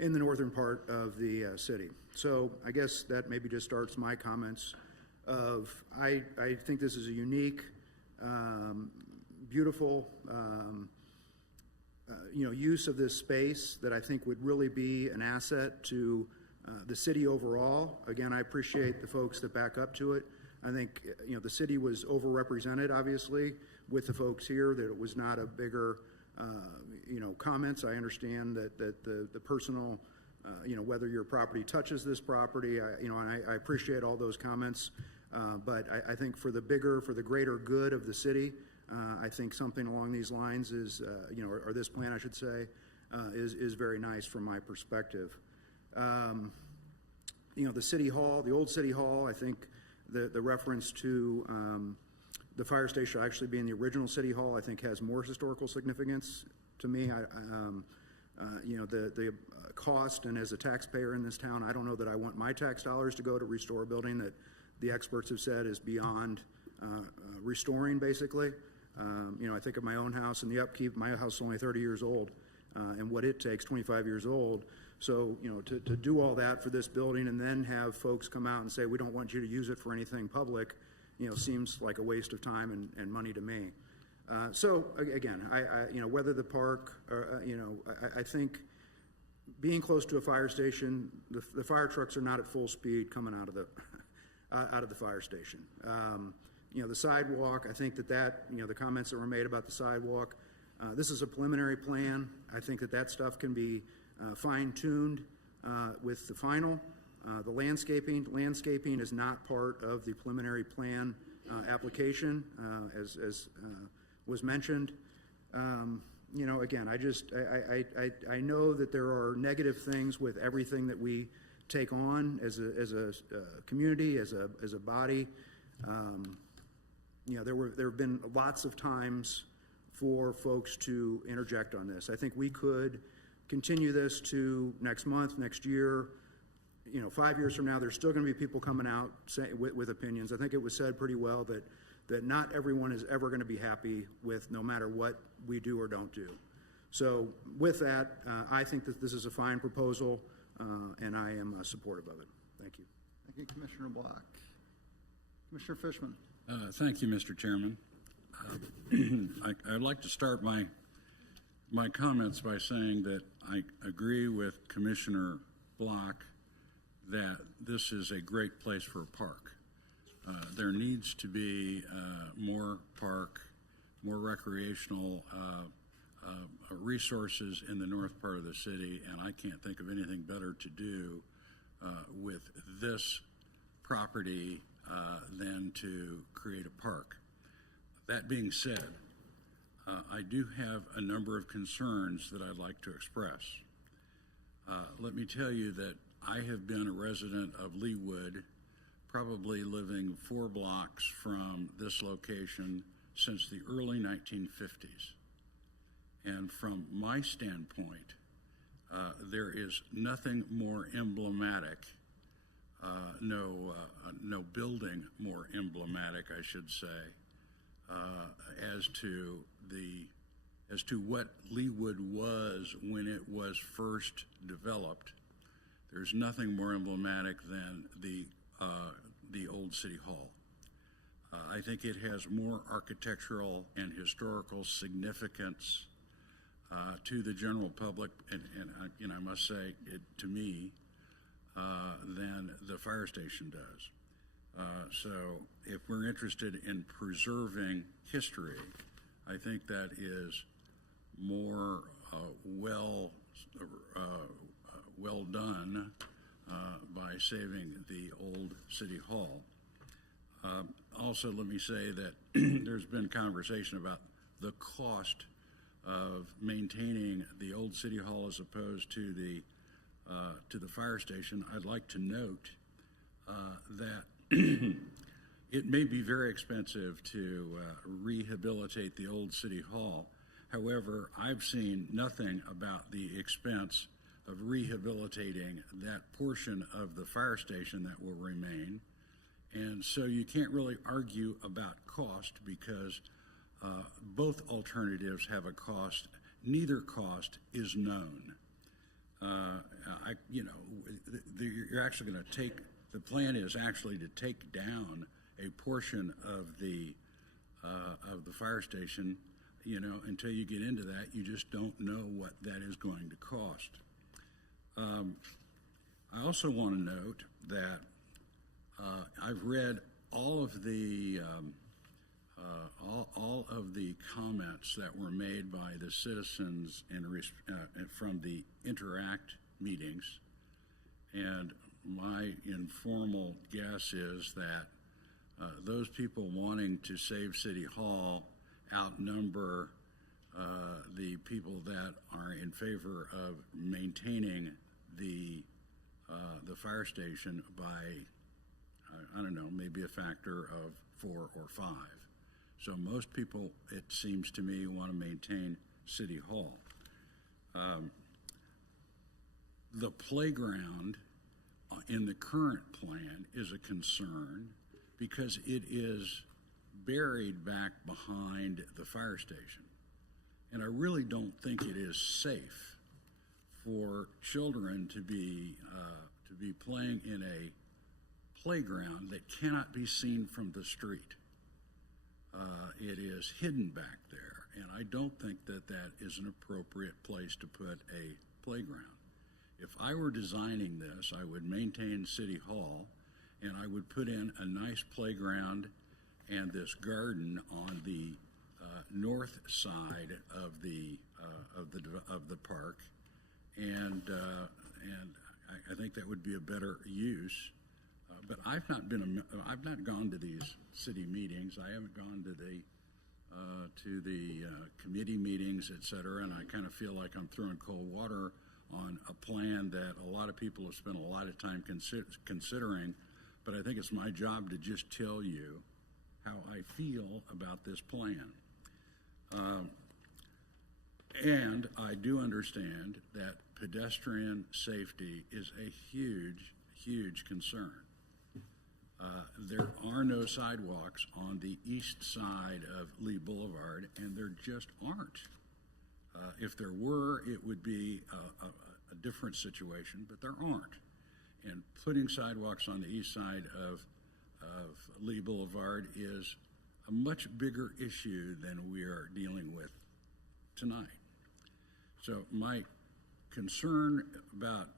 in the northern part of the city. So I guess that maybe just starts my comments of, I think this is a unique, beautiful, use of this space that I think would really be an asset to the city overall. Again, I appreciate the folks that back up to it. I think, the city was overrepresented, obviously, with the folks here, that it was not a bigger, comments. I understand that the personal, whether your property touches this property, I appreciate all those comments. But I think for the greater good of the city, I think something along these lines is, or this plan, I should say, is very nice from my perspective. The city hall, the old city hall, I think the reference to the fire station actually being the original city hall, I think has more historical significance to me. The cost, and as a taxpayer in this town, I don't know that I want my tax dollars to go to restore a building that the experts have said is beyond restoring, basically. I think of my own house and the upkeep. My house is only 30 years old, and what it takes, 25 years old. So, to do all that for this building and then have folks come out and say, we don't want you to use it for anything public, seems like a waste of time and money to me. So again, whether the park, I think being close to a fire station, the fire trucks are not at full speed coming out of the fire station. The sidewalk, I think that the comments that were made about the sidewalk, this is a preliminary plan. I think that stuff can be fine-tuned with the final. The landscaping is not part of the preliminary plan application, as was mentioned. Again, I know that there are negative things with everything that we take on as a community, as a body. There have been lots of times for folks to interject on this. I think we could continue this to next month, next year. 5 years from now, there's still going to be people coming out with opinions. I think it was said pretty well that not everyone is ever going to be happy with no matter what we do or don't do. So with that, I think that this is a fine proposal, and I am supportive of it. Thank you. Thank you, Commissioner Block. Commissioner Fishman. Thank you, Mr. Chairman. I'd like to start my comments by saying that I agree with Commissioner Block that this is a great place for a park. There needs to be more park, more recreational resources in the north part of the city, and I can't think of anything better to do with this property than to create a park. That being said, I do have a number of concerns that I'd like to express. Let me tell you that I have been a resident of Leawood, probably living 4 blocks from this location since the early 1950s. And from my standpoint, there is nothing more emblematic, no building more emblematic, I should say, as to what Leawood was when it was first developed. There's nothing more emblematic than the old City Hall. I think it has more architectural and historical significance to the general public, and I must say it to me, than the fire station does. So if we're interested in preserving history, I think that is more well done by saving the old City Hall. Also, let me say that there's been conversation about the cost of maintaining the old City Hall as opposed to the fire station. I'd like to note that it may be very expensive to rehabilitate the old City Hall. However, I've seen nothing about the expense of rehabilitating that portion of the fire station that will remain. And so you can't really argue about cost because both alternatives have a cost. Neither cost is known. You're actually going to take, the plan is actually to take down a portion of the fire station. Until you get into that, you just don't know what that is going to cost. I also want to note that I've read all of the comments that were made by the citizens from the Interact meetings, and my informal guess is that those people wanting to save City Hall outnumber the people that are in favor of maintaining the fire station by, I don't know, maybe a factor of 4 or 5. So most people, it seems to me, want to maintain City Hall. The playground in the current plan is a concern because it is buried back behind the fire station. And I really don't think it is safe for children to be playing in a playground that cannot be seen from the street. It is hidden back there, and I don't think that is an appropriate place to put a playground. If I were designing this, I would maintain City Hall, and I would put in a nice playground and this garden on the north side of the park, and I think that would be a better use. But I've not gone to these city meetings. I haven't gone to the committee meetings, et cetera, and I kind of feel like I'm throwing cold water on a plan that a lot of people have spent a lot of time considering. But I think it's my job to just tell you how I feel about this plan. And I do understand that pedestrian safety is a huge, huge concern. There are no sidewalks on the east side of Lee Boulevard, and there just aren't. If there were, it would be a different situation, but there aren't. And putting sidewalks on the east side of Lee Boulevard is a much bigger issue than we are dealing with tonight. So my concern about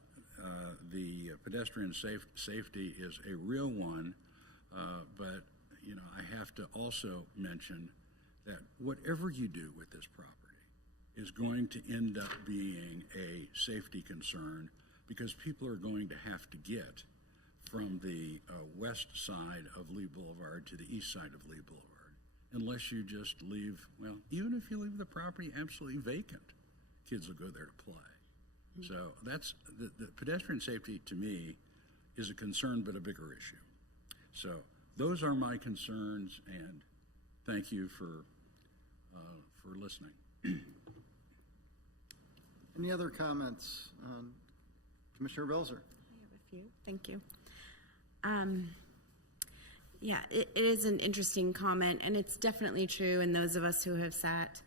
the pedestrian safety is a real one, but I have to also mention that whatever you do with this property is going to end up being a safety concern, because people are going to have to get from the west side of Lee Boulevard to the east side of Lee Boulevard, unless you just leave, well, even if you leave the property absolutely vacant, kids will go there to play. So that's the pedestrian safety, to me, is a concern, but a bigger issue. So those are my concerns, and thank you for listening. Any other comments? Commissioner Belzer? I have a few. Thank you. Yeah, it is an interesting comment, and it's definitely true, and those of us who have sat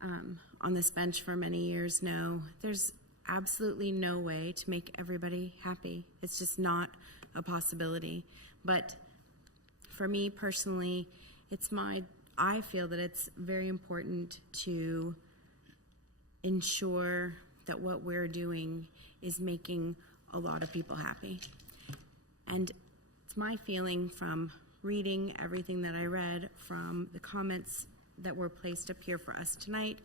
on this bench for many years know there's absolutely no way to make everybody happy. It's just not a possibility. But for me personally, I feel that it's very important to ensure that what we're doing is making a lot of people happy. And it's my feeling from reading everything that I read, from the comments that were placed up here for us tonight,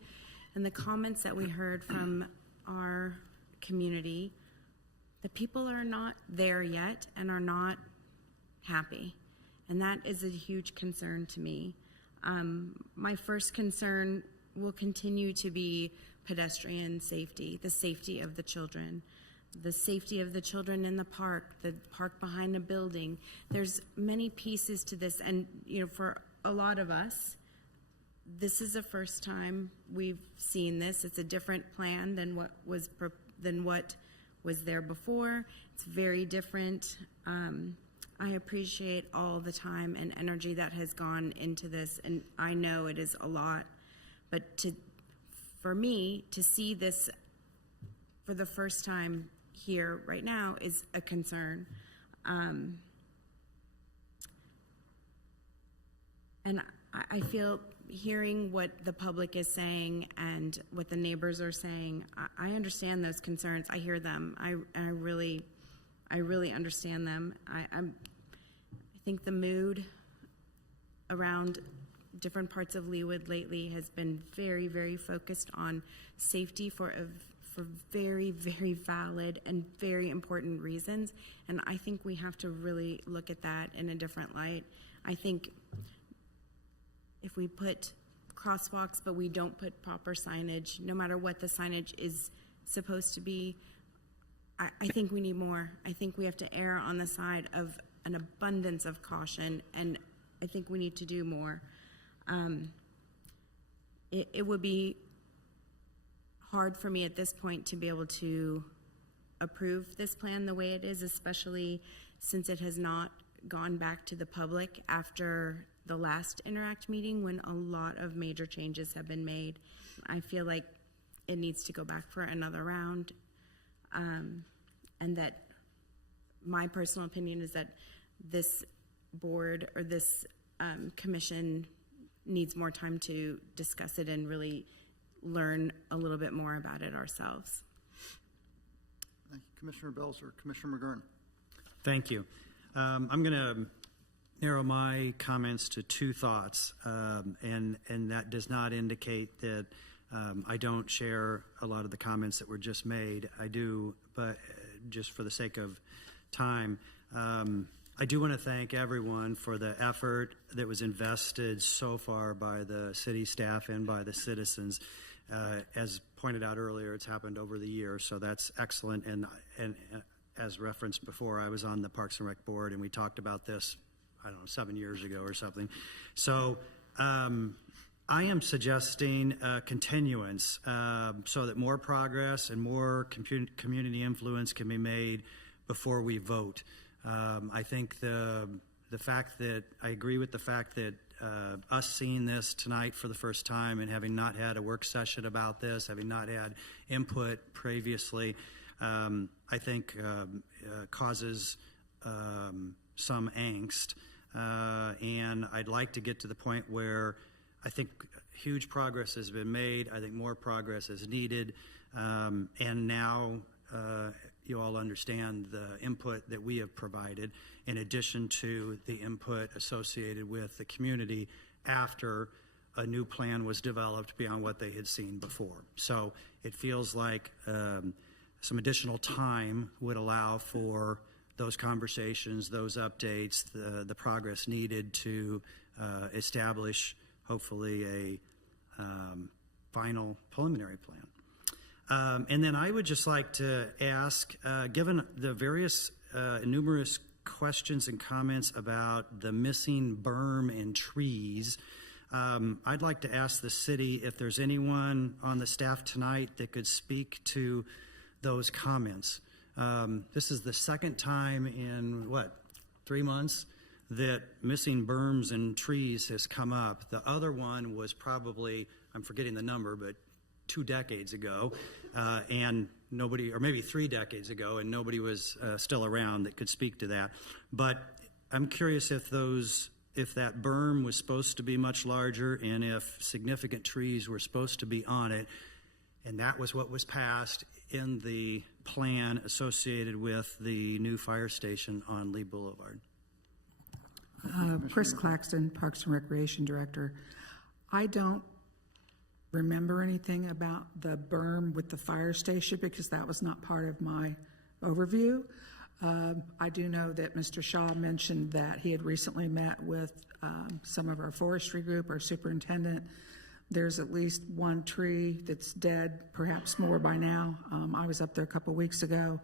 and the comments that we heard from our community, that people are not there yet and are not happy. And that is a huge concern to me. My first concern will continue to be pedestrian safety, the safety of the children in the park behind the building. There's many pieces to this, and for a lot of us, this is the first time we've seen this. It's a different plan than what was there before. It's very different. I appreciate all the time and energy that has gone into this, and I know it is a lot. But for me to see this for the first time here right now is a concern. And I feel hearing what the public is saying and what the neighbors are saying, I understand those concerns. I hear them. I really understand them. I think the mood around different parts of Leawood lately has been very, very focused on safety for very, very valid and very important reasons. And I think we have to really look at that in a different light. I think if we put crosswalks, but we don't put proper signage, no matter what the signage is supposed to be, I think we need more. I think we have to err on the side of an abundance of caution, and I think we need to do more. It would be hard for me at this point to be able to approve this plan the way it is, especially since it has not gone back to the public after the last Interact meeting when a lot of major changes have been made. I feel like it needs to go back for another round. And that my personal opinion is that this board or this commission needs more time to discuss it and really learn a little bit more about it ourselves. Thank you. Commissioner Bells or Commissioner McGurn? Thank you. I'm going to narrow my comments to two thoughts, and that does not indicate that I don't share a lot of the comments that were just made. I do, but just for the sake of time, I do want to thank everyone for the effort that was invested so far by the city staff and by the citizens. As pointed out earlier, it's happened over the years, so that's excellent. And as referenced before, I was on the Parks and Rec board, and we talked about this, I don't know, 7 years ago or something. So I am suggesting continuance so that more progress and more community influence can be made before we vote. I think the fact that I agree with the fact that us seeing this tonight for the first time and having not had a work session about this, having not had input previously, I think causes some angst. And I'd like to get to the point where I think huge progress has been made. I think more progress is needed. And now you all understand the input that we have provided in addition to the input associated with the community after a new plan was developed beyond what they had seen before. So it feels like some additional time would allow for those conversations, those updates, the progress needed to establish hopefully a final preliminary plan. And then I would just like to ask, given the various numerous questions and comments about the missing berm and trees, I'd like to ask the city if there's anyone on the staff tonight that could speak to those comments. This is the second time in, 3 months that missing berms and trees has come up. The other one was probably, I'm forgetting the number, but 2 decades ago, and nobody, or maybe 3 decades ago, and nobody was still around that could speak to that. But I'm curious if that berm was supposed to be much larger and if significant trees were supposed to be on it, and that was what was passed in the plan associated with the new fire station on Lee Boulevard. Chris Claxton, Parks and Recreation Director. I don't remember anything about the berm with the fire station because that was not part of my overview. I do know that Mr. Shaw mentioned that he had recently met with some of our forestry group, our superintendent. There's at least 1 tree that's dead, perhaps more by now. I was up there a couple weeks ago,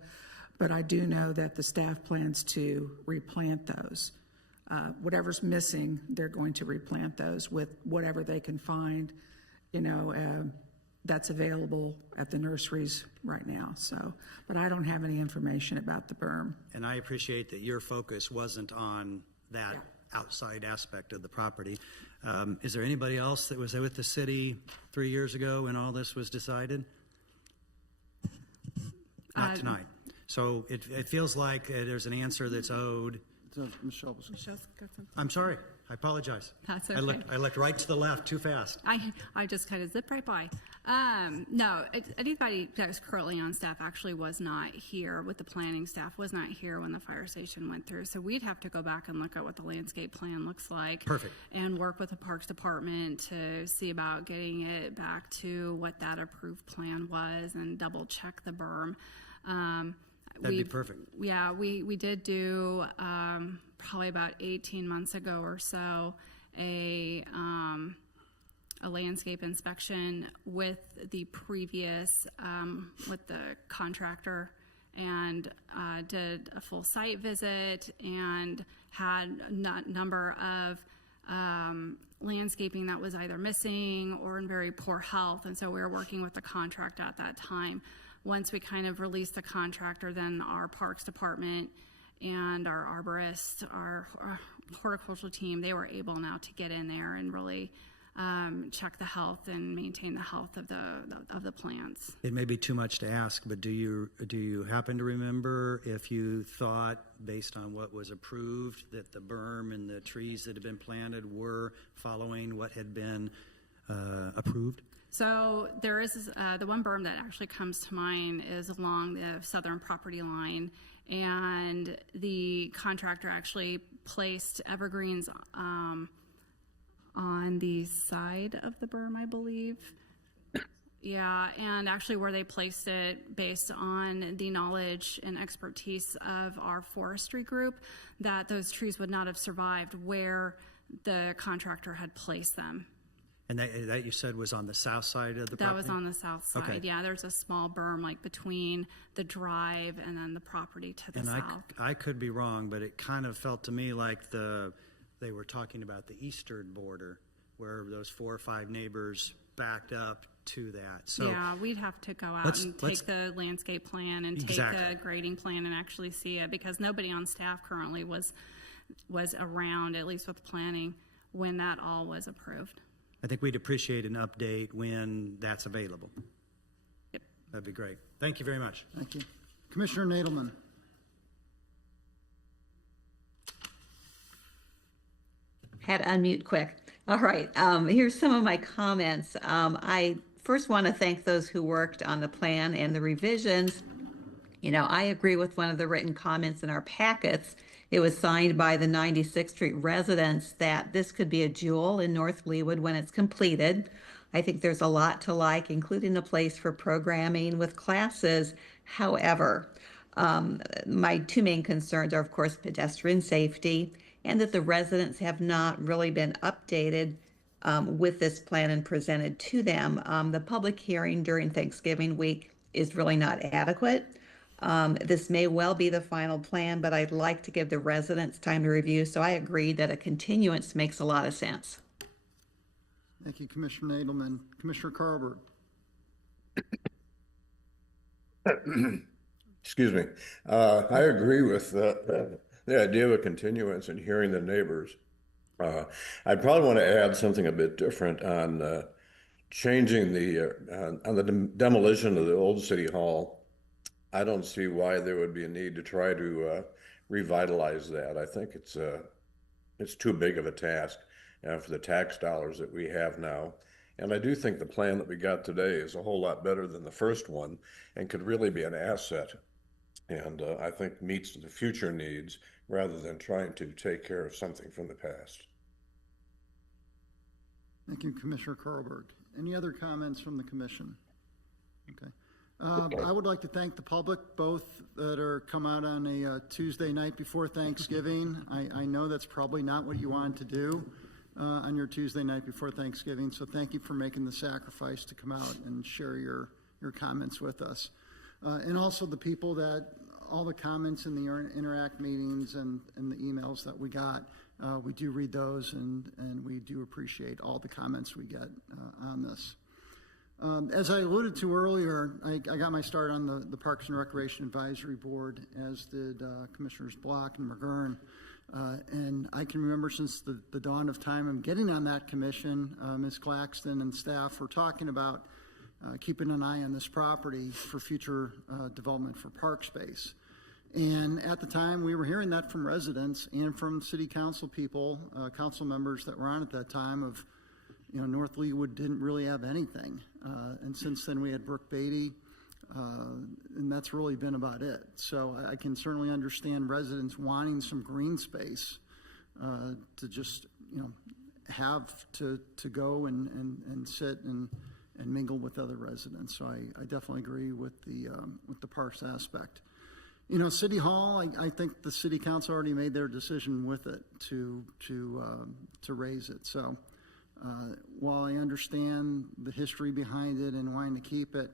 but I do know that the staff plans to replant those. Whatever's missing, they're going to replant those with whatever they can find, that's available at the nurseries right now. So, but I don't have any information about the berm. And I appreciate that your focus wasn't on that outside aspect of the property. Is there anybody else that was with the city 3 years ago when all this was decided? Not tonight. So it feels like there's an answer that's owed. Michelle. Michelle's got something. I'm sorry. I apologize. That's I okay. looked right to the left too fast. I just kind of zipped right by. No, anybody that was currently on staff actually was not here with the planning staff, was not here when the fire station went through. So we'd have to go back and look at what the landscape plan looks like. Perfect. And work with the Parks Department to see about getting it back to what that approved plan was and double check the berm. That'd be perfect. Yeah, we did do probably about 18 months ago or so a landscape inspection with the previous with the contractor, and did a full site visit and had a number of landscaping that was either missing or in very poor health, and so we were working with the contractor at that time. Once we kind of released the contractor, then our Parks Department and our arborists, our horticultural team, they were able now to get in there and really check the health and maintain the health of the plants. It may be too much to ask, but do you happen to remember if you thought, based on what was approved, that the berm and the trees that had been planted were following what had been approved? So there is the one berm that actually comes to mind is along the southern property line, and the contractor actually placed evergreens on the side of the berm, I believe. Yeah, and actually where they placed it based on the knowledge and expertise of our forestry group, that those trees would not have survived where the contractor had placed them. And that you said was on the south side of the property? That was on the south side. Okay. Yeah, there's a small berm like between the drive and then the property to the and south. I could be wrong, but it kind of felt to me like they were talking about the eastern border, where those 4 or 5 neighbors backed up to that. So yeah, we'd have to go out and take the landscape plan and take the grading plan and actually see it, because nobody on staff currently was around, at least with planning, when that all was approved. I think we'd appreciate an update when that's available. Yep. That'd be great. Thank you very much. Thank you. Commissioner Nadelman. Had to unmute quick. All right, here's some of my comments. I first want to thank those who worked on the plan and the revisions. You know, I agree with one of the written comments in our packets. It was signed by the 96th Street residents that this could be a jewel in North Leawood when it's completed. I think there's a lot to like, including a place for programming with classes. However, my 2 main concerns are, of course, pedestrian safety, and that the residents have not really been updated with this plan and presented to them. The public hearing during Thanksgiving week is really not adequate. This may well be the final plan, but I'd like to give the residents time to review, so I agree that a continuance makes a lot of sense. Thank you, Commissioner Nadelman. Commissioner Carberg. Excuse me. I agree with the idea of a continuance and hearing the neighbors. I'd probably want to add something a bit different on changing on the demolition of the old City Hall. I don't see why there would be a need to try to revitalize that. I think it's too big of a task for the tax dollars that we have now. And I do think the plan that we got today is a whole lot better than the first one and could really be an asset. And I think meets the future needs rather than trying to take care of something from the past. Thank you, Commissioner Carlberg. Any other comments from the commission? Okay. I would like to thank the public, both that are come out on a Tuesday night before Thanksgiving. I know that's probably not what you wanted to do on your Tuesday night before Thanksgiving, so thank you for making the sacrifice to come out and share your comments with us. And also the people that, all the comments in the Interact meetings and the emails that we got, we do read those and we do appreciate all the comments we get on this. As I alluded to earlier, I got my start on the Parks and Recreation Advisory Board, as did Commissioners Block and McGurn. And I can remember since the dawn of time of getting on that commission, Ms. Claxton and staff were talking about keeping an eye on this property for future development for park space. And at the time, we were hearing that from residents and from city council people, council members that were on at that time of, North Leawood didn't really have anything. And since then, we had Brook Beatty, and that's really been about it. So I can certainly understand residents wanting some green space to just, have to go and sit and mingle with other residents. So I definitely agree with the parks aspect. City Hall, I think the city council already made their decision with it to raise it. So while I understand the history behind it and wanting to keep it,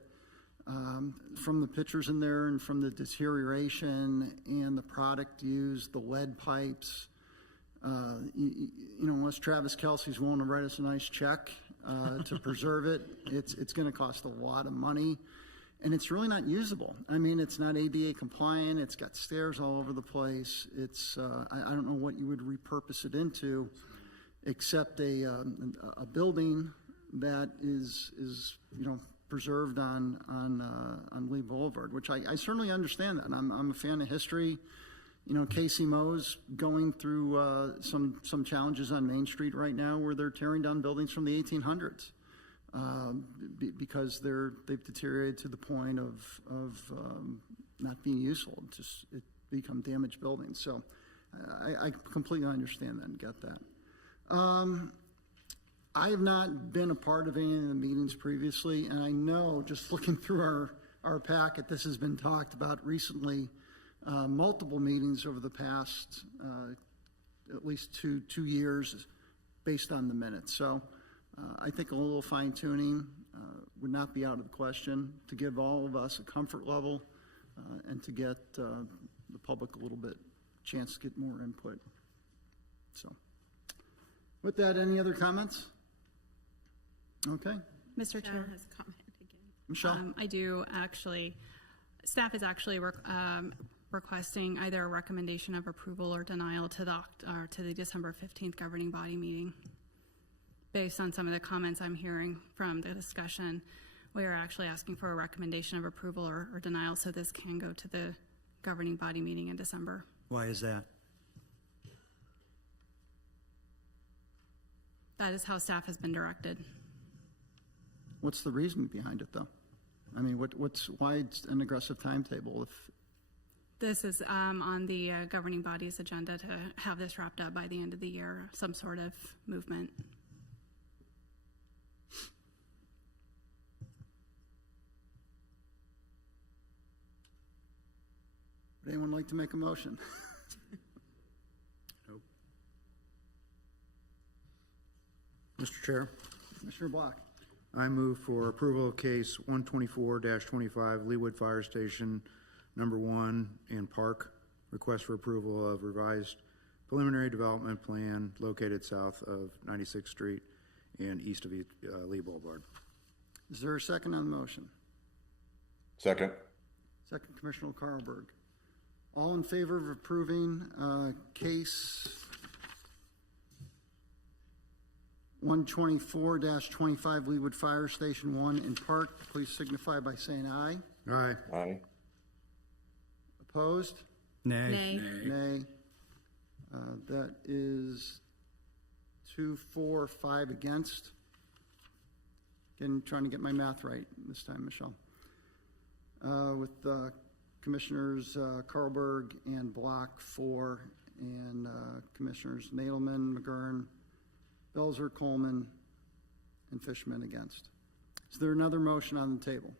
from the pictures in there and from the deterioration and the product used, the lead pipes, unless Travis Kelsey's willing to write us a nice check to preserve it, it's going to cost a lot of money. And it's really not usable. I mean, it's not ADA compliant. It's got stairs all over the place. It's I don't know what you would repurpose it into, except a building that is preserved on Lee Boulevard, which I certainly understand that. I'm a fan of history. Casey Mo's going through some challenges on Main Street right now where they're tearing down buildings from the 1800s. Because they've deteriorated to the point of not being useful. It become damaged buildings. So I completely understand that and get that. I have not been a part of any of the meetings previously, and I know just looking through our packet, this has been talked about recently, multiple meetings over the past at least two years based on the minutes. So I think a little fine tuning would not be out of the question to give all of us a comfort level and to get the public a little bit chance to get more input. So with that, any other comments? Okay. Mr. Chair. Has comment again. Michelle? I do actually, staff is actually requesting either a recommendation of approval or denial to the December 15th governing body meeting. Based on some of the comments I'm hearing from the discussion, we are actually asking for a recommendation of approval or denial so this can go to the governing body meeting in December. Why is that? That is how staff has been directed. What's the reason behind it, though? I mean, why it's an aggressive timetable? If This is on the governing body's agenda to have this wrapped up by the end of the year, some sort of movement. would anyone like to make a motion? Nope. Mr. Chair. Commissioner Block. I move for approval of case 124-25 Leewood Fire Station number 1 and Park. Request for approval of revised preliminary development plan located south of 96th Street and east of Lee Boulevard. Is there a second on the motion? Second. Second, Commissioner Carlberg. All in favor of approving case 124-25 Leewood Fire Station 1 in Park, please signify by saying aye. Aye. Aye. Opposed? Nay. Nay. Nay. That is 2, 4, 5 against. Again, trying to get my math right this time, Michelle. With Commissioners Carlberg and Block 4 and Commissioners Nadelman, McGurn, Belzer, Coleman, and Fishman against. Is there another motion on the table?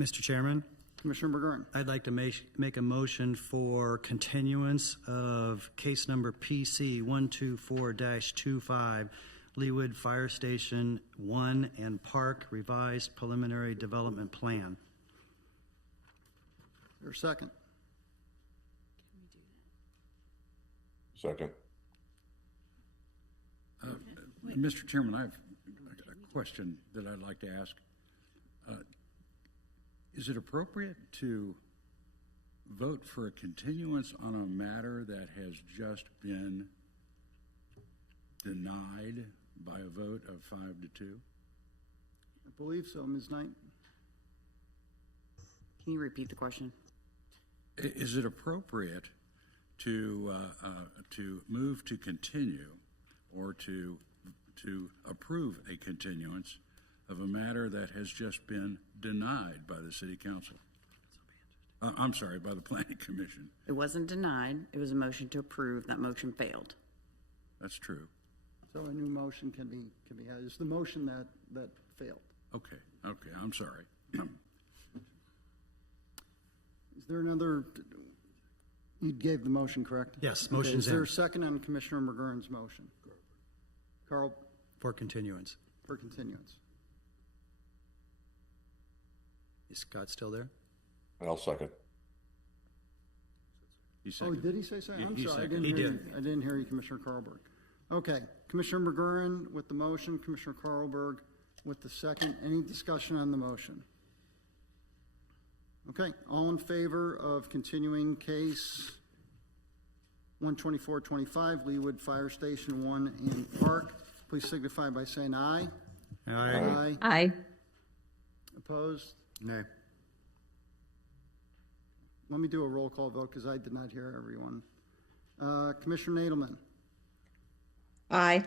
Mr. Chairman, Commissioner McGurn. I'd like to make a motion for continuance of case number PC 124-25 Leewood Fire Station 1 and Park revised preliminary development plan. Is there a second? Second. Mr. Chairman, I have a question that I'd like to ask. Is it appropriate to vote for a continuance on a matter that has just been denied by a vote of 5-2. I believe so, Ms. Knight. Can you repeat the question? Is it appropriate to move to continue or to approve a continuance of a matter that has just been denied by the city council? I'm sorry, by the planning commission. It wasn't denied. It was a motion to approve. That motion failed. That's true. So a new motion can be had. It's the motion that failed. Okay, I'm sorry. Is there another, you gave the motion, correct? Yes, Okay, motion's Is there in. a second on Commissioner McGurran's motion? Carl, For continuance. for continuance. Is Scott still there? I'll second. He Oh, seconded. did he say so? Yeah, I'm he sorry, I seconded. didn't He hear did. you. I didn't hear you, Commissioner Carlberg. Okay, Commissioner McGurran with the motion, Commissioner Carlberg with the second. Any discussion on the motion? Okay, all in favor of continuing case 12425, Leawood Fire Station 1 and Park, please signify by saying aye. Aye. Aye. Opposed? Nay. Let me do a roll call vote because I did not hear everyone. Commissioner Nadelman, Aye.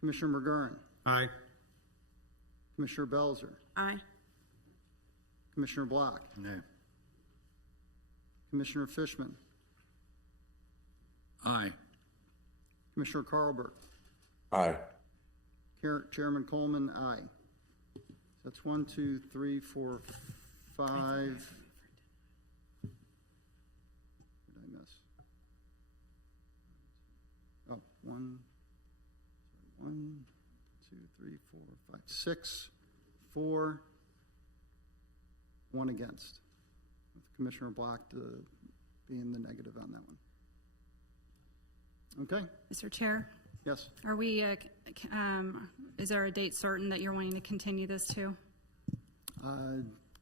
Commissioner McGurran, Aye. Commissioner Belzer, Aye. Commissioner Block, Nay. Commissioner Fishman, Aye. Commissioner Carlberg, Aye. Chairman Coleman, aye. That's 1, 2, 3, 4, 5. What did I miss? Oh, 1, 2, 3, 4, 5, 6, 4, 1 against. With Commissioner Block being the negative on that one. Okay, Mr. Chair, yes. are we, is there a date certain that you're wanting to continue this to?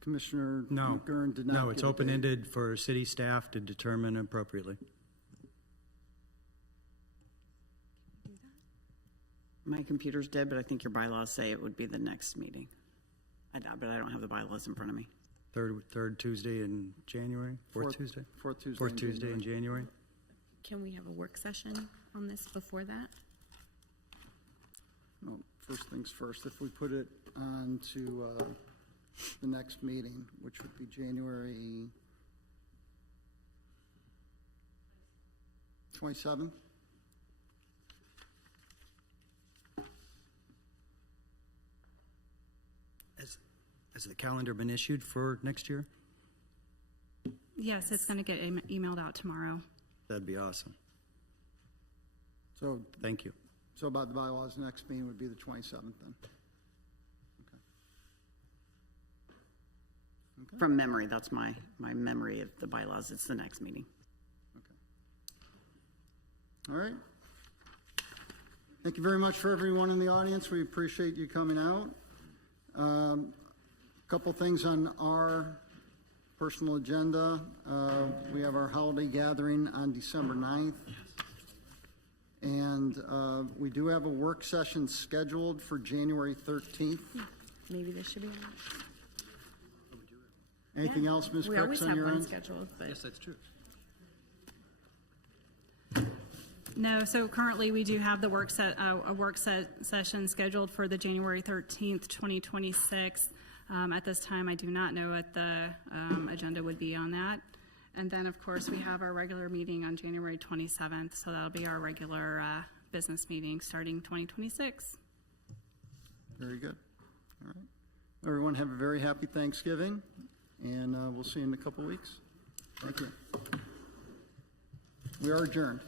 Commissioner No. McGurran did not. No, it's give a date. open-ended for city staff to determine appropriately. My computer's dead, but I think your bylaws say it would be the next meeting. But I don't have the bylaws in front of me. Third Tuesday in January? Fourth Tuesday? Fourth Tuesday. Fourth in Tuesday in January? Can we have a work session on this before that? Well, first things first, if we put it on to the next meeting, which would be January 27th. Has the calendar been issued for next year? Yes, it's going to get emailed out tomorrow. That'd be awesome. So, Thank you. so about the bylaws, the next meeting would be the 27th then. Okay. From memory, that's my memory of the bylaws. It's the next meeting. All right. Thank you very much for everyone in the audience. We appreciate you coming out. Couple things on our personal agenda. We have our holiday gathering on December 9th. And we do have a work session scheduled for January 13th. Maybe this should be on. Anything else, Ms. We Crooks, always on have your one end? scheduled, but. Yes, that's true. No, so currently we do have the a work session scheduled for the January 13th, 2026. At this time, I do not know what the agenda would be on that. And then, of course, we have our regular meeting on January 27th, so that'll be our regular business meeting starting 2026. Very good. All right. Everyone have a very happy Thanksgiving, and we'll see you in a couple weeks. Thank you. We are adjourned.